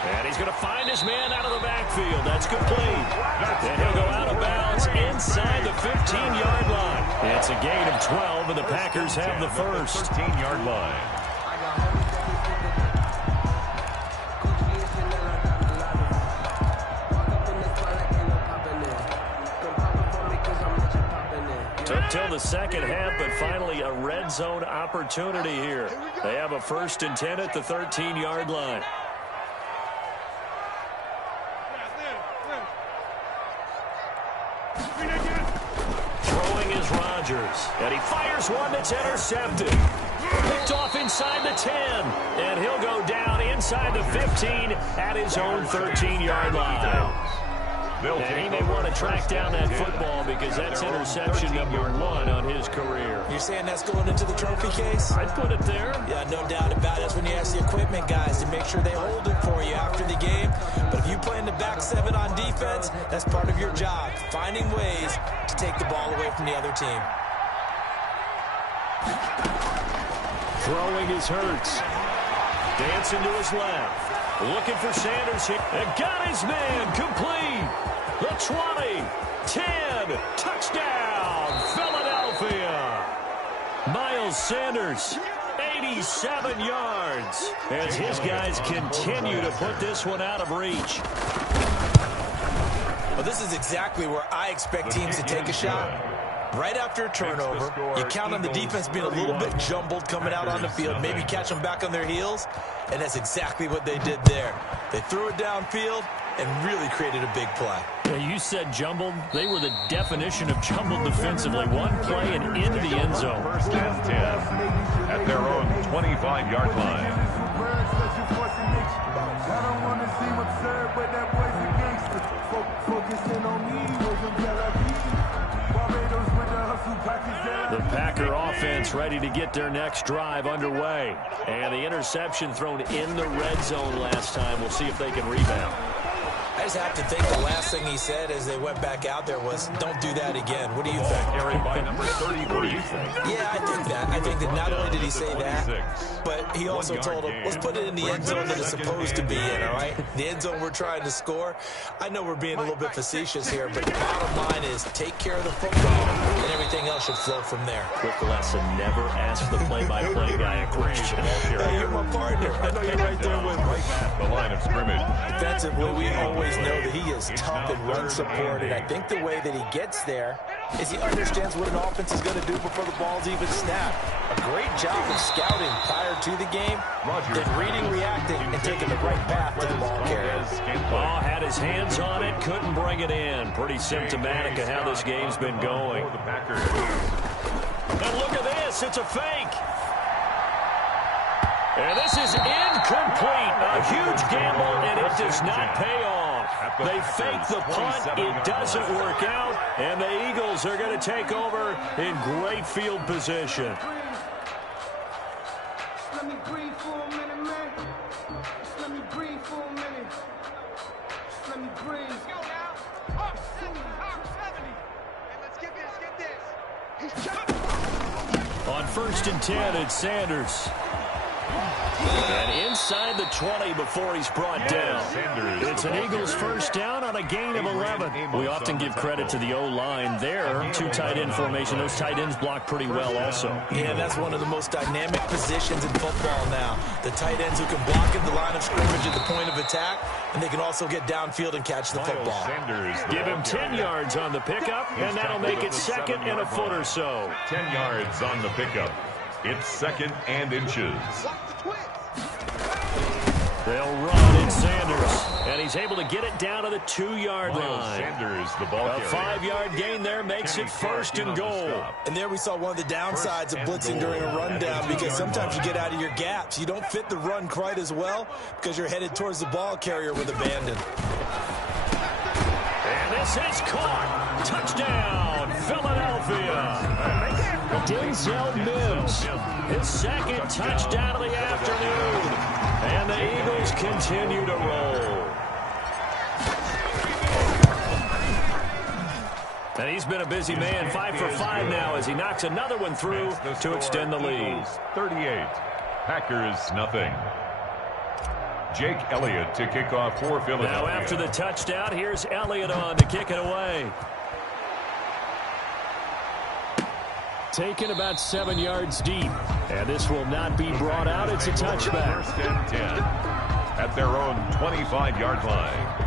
And he's going to find his man out of the backfield. That's complete. And he'll go out of bounds inside the 15-yard line. It's a gain of 12, and the Packers have the first. 13-yard line. Took till the 2nd half, but finally a red zone opportunity here. They have a 1st and 10 at the 13-yard line. Throwing is Rodgers, and he fires one that's intercepted. Picked off inside the 10, and he'll go down inside the 15 at his own 13-yard line. And he may want to track down that football because that's interception number 1 on his career. You're saying that's going into the trophy case? I'd put it there. Yeah, no doubt about it. That's when you ask the equipment guys to make sure they hold it for you after the game. But if you play in the back 7 on defense, that's part of your job, finding ways to take the ball away from the other team. Throwing is Hurts. Dancing to his left. Looking for Sanders here. And got his man complete. The 20, 10, touchdown, Philadelphia. Miles Sanders, 87 yards, as his guys continue to put this one out of reach. Well, this is exactly where I expect teams to take a shot. Right after a turnover, you count on the defense being a little bit jumbled coming out on the field, maybe catch them back on their heels, and that's exactly what they did there. They threw it downfield, and really created a big play. Yeah, you said jumbled. They were the definition of jumbled defensively. One play and into the end zone. First and 10 at their own 25-yard line. I don't want to seem absurd, but that boy's a gangster. Focusing on me wasn't Tel Aviv. Barbados with the hustle package. The Packer offense ready to get their next drive underway. And the interception thrown in the red zone last time. We'll see if they can rebound. I just have to think the last thing he said as they went back out there was, don't do that again. What do you think? Carried by number 30. What do you think? Yeah, I think that. I think that not only did he say that, but he also told him, let's put it in the end zone that it's supposed to be in, all right? The end zone we're trying to score. I know we're being a little bit facetious here, but the bottom line is take care of the football, and everything else should flow from there. Quick lesson, never ask the play-by-play guy a question. Hey, you're my partner. I know you're right there with me. The line of scrimmage. Defensively, we always know that he is tough and run support, and I think the way that he gets there is he understands what an offense is going to do before the ball's even snapped. A great job of scouting prior to the game, then reading, reacting, and taking the right path to the ball carrier. Oh, had his hands on it, couldn't bring it in. Pretty symptomatic of how this game's been going. And look at this, it's a fake. And this is incomplete. A huge gamble, and it does not pay off. They fake the punt. It doesn't work out, and the Eagles are going to take over in great field position. Just let me breathe for a minute, man. Just let me breathe for a minute. Just let me breathe. Let's go now. Up 70. And let's get this. He's jumping. On 1st and 10, it's Sanders. And inside the 20 before he's brought down. It's an Eagles first down on a gain of 11. We often give credit to the O-line there. Two tight end formation. Those tight ends block pretty well also. Yeah, that's one of the most dynamic positions in football now. The tight ends who can block at the line of scrimmage at the point of attack, and they can also get downfield and catch the football. Give him 10 yards on the pickup, and that'll make it 2nd and a foot or so. 10 yards on the pickup. It's 2nd and inches. They'll run in Sanders, and he's able to get it down to the 2-yard line. Sanders, the ball A 5-yard gain there makes it 1st and goal. And there we saw one of the downsides of blitzing during a rundown, because sometimes you get out of your gaps. You don't fit the run quite as well because you're headed towards the ball carrier with abandon. And this is caught. Touchdown, Philadelphia. Denzel Mims, his 2nd touchdown of the afternoon. And the Eagles continue to roll. And he's been a busy man, 5 for 5 now as he knocks another one through to extend the lead. 38. Packers nothing. Jake Elliott to kick off for Philadelphia. Now after the touchdown, here's Elliott on to kick it away. Taken about 7 yards deep. And this will not be brought out. It's a touchback. 1st and 10 at their own 25-yard line.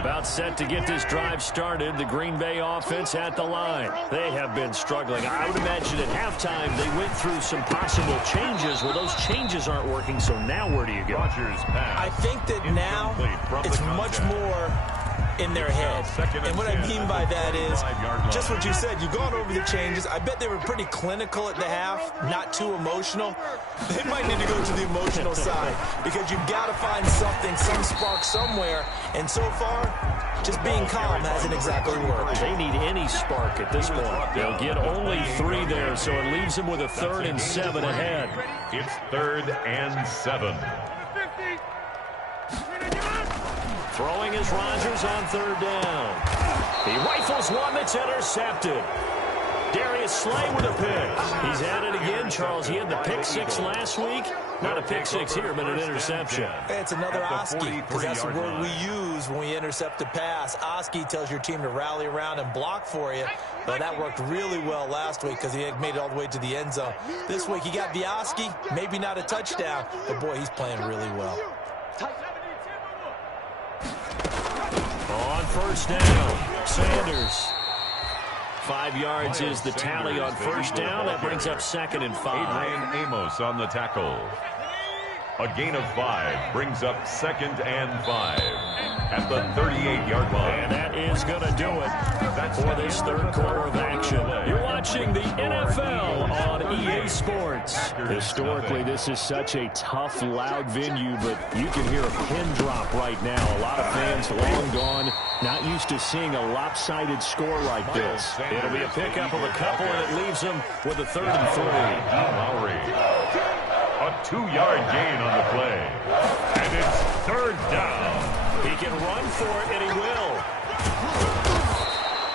About set to get this drive started. The Green Bay offense at the line. They have been struggling. I would imagine at halftime they went through some possible changes. Well, those changes aren't working, so now where do you go? I think that now it's much more in their head. And what I mean by that is just what you said. You've gone over the changes. I bet they were pretty clinical at the half, not too emotional. They might need to go to the emotional side because you've got to find something, some spark somewhere. And so far, just being calm hasn't exactly worked. They need any spark at this point. They'll get only 3 there, so it leaves them with a 3rd and 7 ahead. It's 3rd and 7. Throwing is Rodgers on 3rd down. He rifles one that's intercepted. Darius Slay with a pick. He's at it again, Charles. He had the pick 6 last week. Not a pick 6 here, but an interception. It's another Oski, because that's the word we use when we intercept a pass. Oski tells your team to rally around and block for you. But that worked really well last week because he had made it all the way to the end zone. This week he got the Oski, maybe not a touchdown, but boy, he's playing really well. On 1st down, Sanders. 5 yards is the tally on first down. That brings up 2nd and 5. Adrian Amos on the tackle. A gain of 5 brings up 2nd and 5 at the 38-yard line. And that is going to do it for this third quarter of action. You're watching the NFL on EA Sports. Historically, this is such a tough, loud venue, but you can hear a pin drop right now. A lot of fans long gone, not used to seeing a lopsided score like this. It'll be a pickup of a couple, and it leaves them with a 3rd and 3. Lowry. A 2-yard gain on the play. And it's 3rd down. He can run for it, and he will.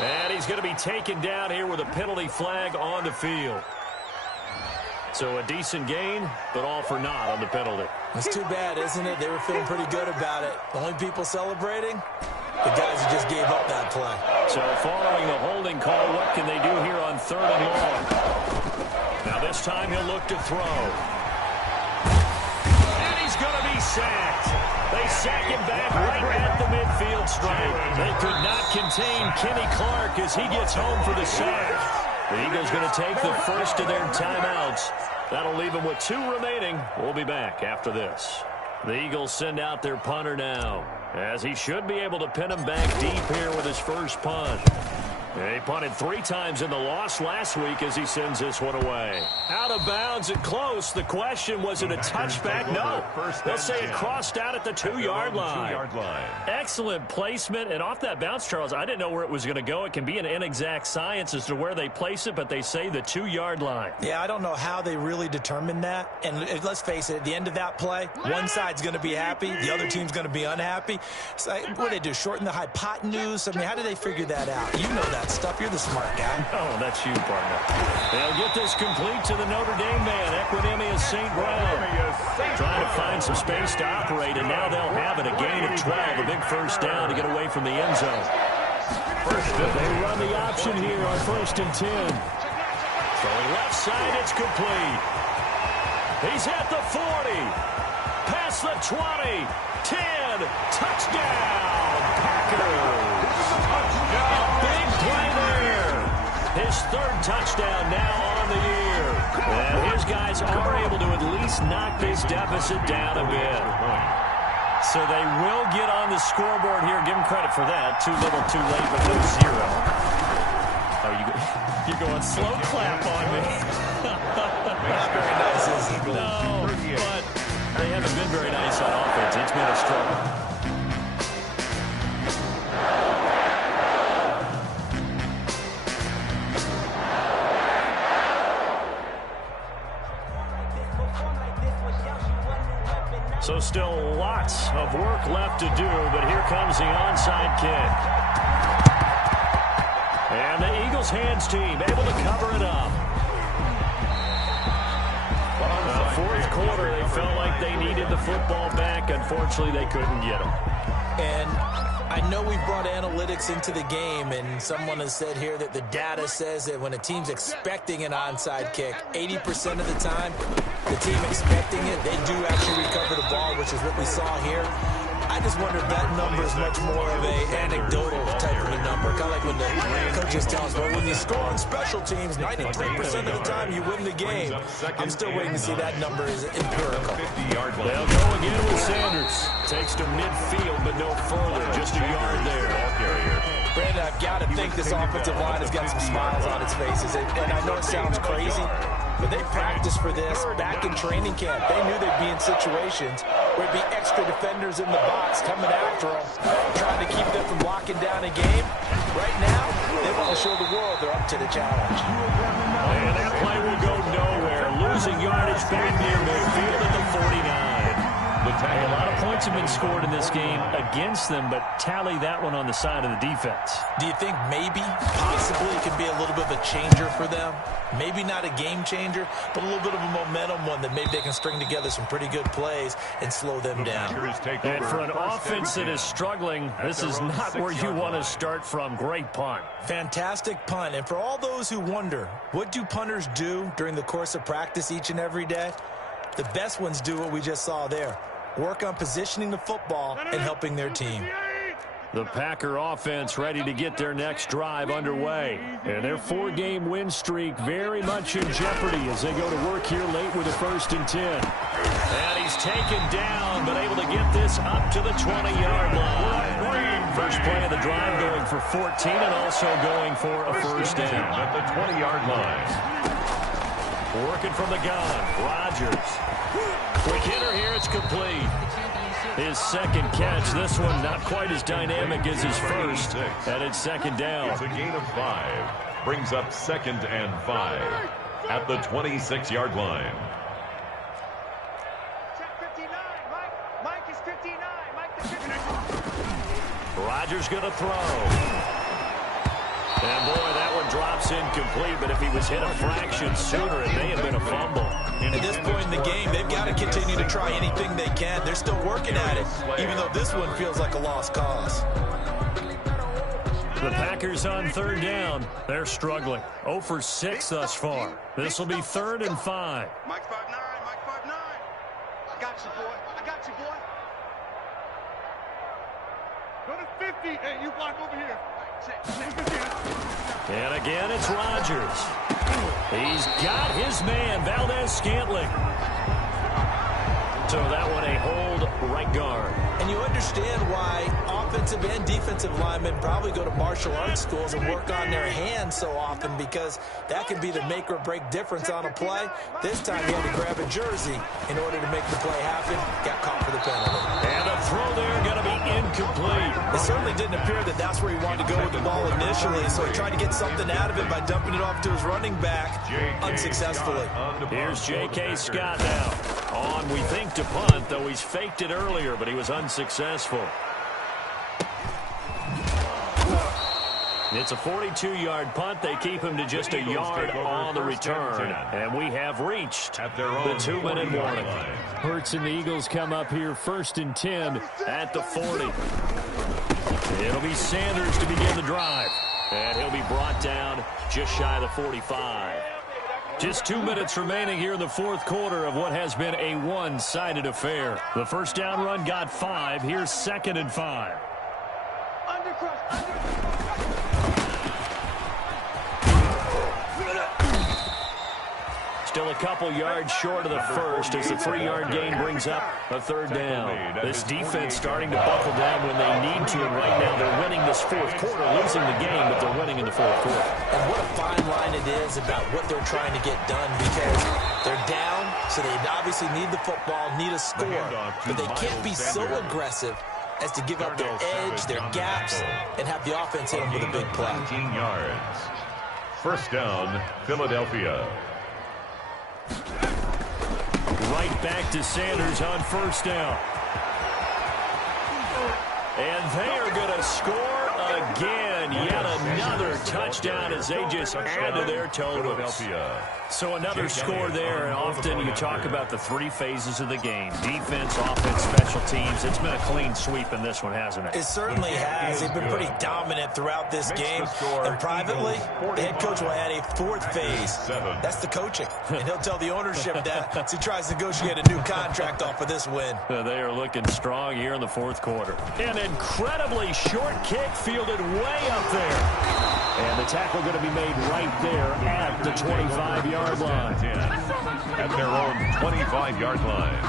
And he's going to be taken down here with a penalty flag on the field. So a decent gain, but all for naught on the penalty. It's too bad, isn't it? They were feeling pretty good about it. The only people celebrating, the guys who just gave up that play. So following the holding call, what can they do here on 3rd and long? Now this time he'll look to throw. He's going to be sacked. They sack him back right at the midfield stripe. They could not contain Kenny Clark as he gets home for the sack. The Eagles going to take the first of their timeouts. That'll leave them with 2 remaining. We'll be back after this. The Eagles send out their punter now, as he should be able to pin him back deep here with his first punt. He punted 3 times in the loss last week as he sends this one away. Out of bounds and close. The question, was it a touchback? No. They'll say it crossed out at the 2-yard line. Excellent placement. And off that bounce, Charles, I didn't know where it was going to go. It can be an inexact science as to where they place it, but they say the 2-yard line. Yeah, I don't know how they really determined that. And let's face it, at the end of that play, one side's going to be happy, the other team's going to be unhappy. So what do they do, shorten the hypotenuse? I mean, how do they figure that out? You know that stuff. You're the smart guy. Oh, that's you, partner. They'll get this complete to the Notre Dame man, Equinemius St. Brown. Trying to find some space to operate, and now they'll have it. A gain of 12, a big first down to get away from the end zone. They run the option here on 1st and 10. Throwing left side, it's complete. He's at the 40. Past the 20. 10. Touchdown, Packers. Big play there. His 3rd touchdown now on the year. And his guys are able to at least knock this deficit down a bit. So they will get on the scoreboard here. Give them credit for that. Too little, too late, but no 0. Oh, you're going slow clap on me. Not very nice, is it? No, but they haven't been very nice on offense. It's been a struggle. So still lots of work left to do, but here comes the onside kick. And the Eagles hands team able to cover it up. Fourth quarter, they felt like they needed the football back. Unfortunately, they couldn't get them. And I know we brought analytics into the game, and someone has said here that the data says that when a team's expecting an onside kick, 80% of the time, the team expecting it, they do actually recover the ball, which is what we saw here. I just wonder if that number is much more of a anecdotal type of a number. Kind of like when the coaches tell us, well, when you score on special teams, 93% of the time you win the game. I'm still waiting to see that number is empirical. They'll go again with Sanders. Takes to midfield, but no further. Just a yard there. Brandon, I've got to think this offensive line has got some smiles on its faces. And I know it sounds crazy, but they practiced for this back in training camp. They knew they'd be in situations where it'd be extra defenders in the box coming after them, trying to keep them from locking down a game. Right now, they want to show the world they're up to the challenge. And that play will go nowhere. Losing yardage back near midfield at the 49. A lot of points have been scored in this game against them, but tally that one on the side of the defense. Do you think maybe, possibly, it could be a little bit of a changer for them? Maybe not a game changer, but a little bit of a momentum one that maybe they can string together some pretty good plays and slow them down. And for an offense that is struggling, this is not where you want to start from. Great punt. Fantastic punt. And for all those who wonder, what do punters do during the course of practice each and every day? The best ones do what we just saw there. Work on positioning the football and helping their team. The Packer offense ready to get their next drive underway. And their 4-game win streak very much in jeopardy as they go to work here late with a 1st and 10. And he's taken down, but able to get this up to the 20-yard line. First play of the drive going for 14 and also going for a 1st down. At the 20-yard line. Working from the gun, Rodgers. Quick hitter here, it's complete. His 2nd catch, this one not quite as dynamic as his first, and it's 2nd down. It's a gain of 5. Brings up 2nd and 5 at the 26-yard line. Check 59. Mike is 59. Mike the 59. Rodgers going to throw. And boy, that one drops incomplete, but if he was hit a fraction sooner, it may have been a fumble. At this point in the game, they've got to continue to try anything they can. They're still working at it, even though this one feels like a lost cause. The Packers on 3rd down. They're struggling. 0 for 6 thus far. This will be 3rd and 5. Mike 5'9". Mike 5'9". I got you, boy. I got you, boy. Go to 50. Hey, you block over here. And again, it's Rodgers. He's got his man, Valdez-Scantling. So that one a hold right guard. And you understand why offensive and defensive linemen probably go to martial arts schools and work on their hands so often, because that can be the make or break difference on a play. This time he had to grab a jersey in order to make the play happen. Got caught for the penalty. And a throw there going to be incomplete. It certainly didn't appear that that's where he wanted to go with the ball initially, so he tried to get something out of it by dumping it off to his running back unsuccessfully. Here's J.K. Scott now. On, we think, to punt, though he's faked it earlier, but he was unsuccessful. It's a 42-yard punt. They keep him to just a yard on the return. And we have reached the 2-minute warning. Hurts and the Eagles come up here 1st and 10 at the 40. It'll be Sanders to begin the drive. And he'll be brought down just shy of the 45. Just 2 minutes remaining here in the 4th quarter of what has been a one-sided affair. The 1st down run got 5. Here's 2nd and 5. Still a couple yards short of the first as the 3-yard gain brings up a 3rd down. This defense starting to buckle down when they need to, and right now they're winning this 4th quarter, losing the game, but they're winning in the 4th quarter. And what a fine line it is about what they're trying to get done, because they're down, so they obviously need the football, need a score, but they can't be so aggressive as to give up their edge, their gaps, and have the offense hit them with a big play. 19 yards. 1st down, Philadelphia. Right back to Sanders on 1st down. And they are going to score again. Yet another touchdown as they just add to their totals. So another score there, and often you talk about the 3 phases of the game. Defense, offense, special teams. It's been a clean sweep in this one, hasn't it? It certainly has. They've been pretty dominant throughout this game. And privately, the head coach will add a 4th phase. That's the coaching. And he'll tell the ownership that as he tries to negotiate a new contract off of this win. They are looking strong here in the 4th quarter. An incredibly short kick fielded way up there. And the tackle going to be made right there at the 25-yard line. At their own 25-yard line.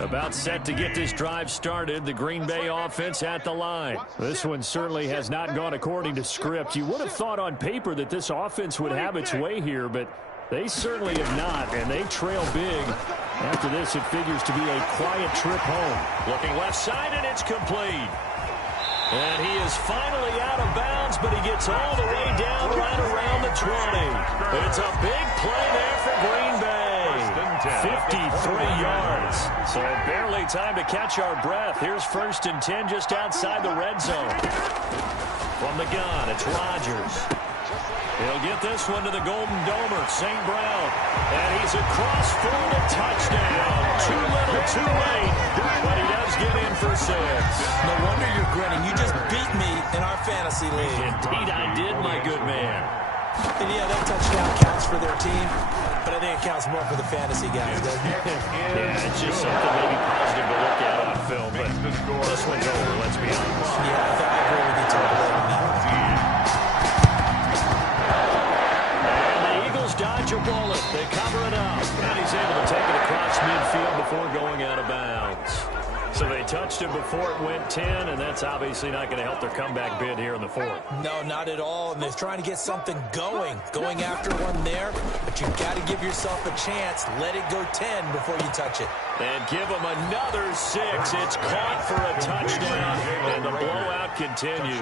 About set to get this drive started. The Green Bay offense at the line. This one certainly has not gone according to script. You would have thought on paper that this offense would have its way here, but they certainly have not, and they trail big. After this, it figures to be a quiet trip home. Looking left side, and it's complete. And he is finally out of bounds, but he gets all the way down right around the 20. It's a big play there for Green Bay. 53 yards. So barely time to catch our breath. Here's 1st and 10 just outside the red zone. From the gun, it's Rodgers. He'll get this one to the Golden Domer, St. Brown. And he's across for the touchdown. Too little, too late. But he does get in for 6. No wonder you're grinning. You just beat me in our fantasy league. Indeed I did, my good man. And yeah, that touchdown counts for their team. I think it counts more for the fantasy guys, doesn't it? Yeah, it's just something maybe positive to look at on film, but this one's over, let's be honest. Yeah, I agree with you totally on that. And the Eagles dodge a bullet. They cover it up. And he's able to take it across midfield before going out of bounds. So they touched it before it went 10, and that's obviously not going to help their comeback bid here in the fourth. No, not at all. And they're trying to get something going after one there. But you've got to give yourself a chance. Let it go 10 before you touch it. And give them another 6. It's caught for a touchdown, and the blowout continues.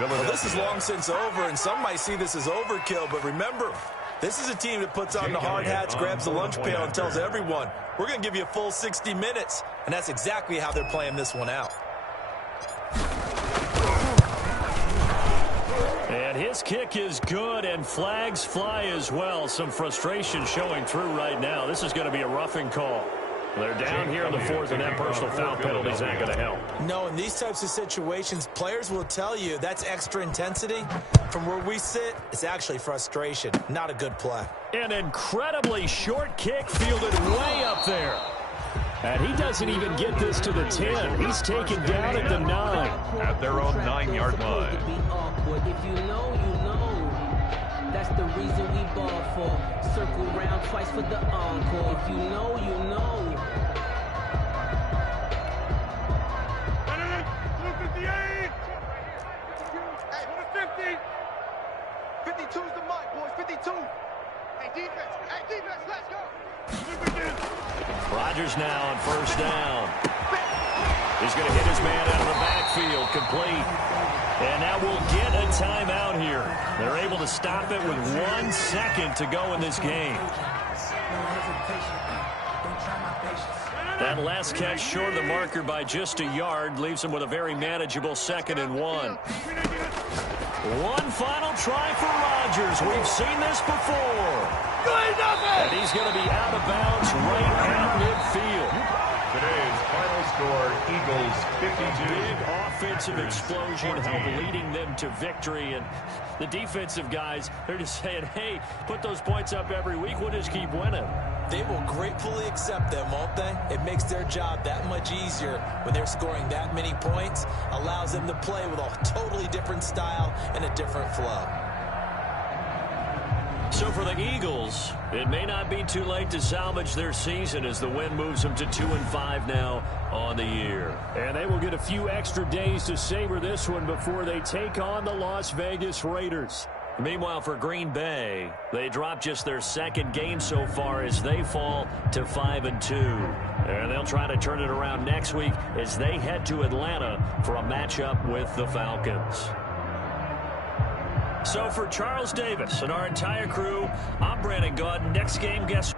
Well, this is long since over, and some might see this as overkill. But remember, this is a team that puts on the hard hats, grabs the lunch pail, and tells everyone, we're going to give you a full 60 minutes. And that's exactly how they're playing this one out. And his kick is good, and flags fly as well. Some frustration showing through right now. This is going to be a roughing call. They're down here in the fourth, and that personal foul penalty is not going to help. No, in these types of situations, players will tell you that's extra intensity. From where we sit, it's actually frustration. Not a good play. An incredibly short kick fielded way up there. And he doesn't even get this to the 10. He's taken down at the 9. At their own 9-yard line. If you know, you know. That's the reason we ball for. Circle round twice for the encore. If you know, you know. 58! Hey, 50! 52's the mark, boys. 52! Hey, defense, let's go! Rodgers now on first down. He's going to hit his man out of the backfield, complete. And now we'll get a timeout here. They're able to stop it with 1 second to go in this game. That last catch short of the marker by just a yard leaves him with a very manageable 2nd and 1. One final try for Rodgers. We've seen this before. And he's going to be out of bounds right at midfield. Today's final score, Eagles 52. Big offensive explosion help leading them to victory. And the defensive guys, they're just saying, hey, put those points up every week. We'll just keep winning. They will gratefully accept them, won't they? It makes their job that much easier when they're scoring that many points. Allows them to play with a totally different style and a different flow. So for the Eagles, it may not be too late to salvage their season as the win moves them to 2-5 now on the year. And they will get a few extra days to savor this one before they take on the Las Vegas Raiders. Meanwhile, for Green Bay, they drop just their 2nd game so far as they fall to 5-2. And they'll try to turn it around next week as they head to Atlanta for a matchup with the Falcons. So for Charles Davis and our entire crew, I'm Brandon Gaudin. Next game, guess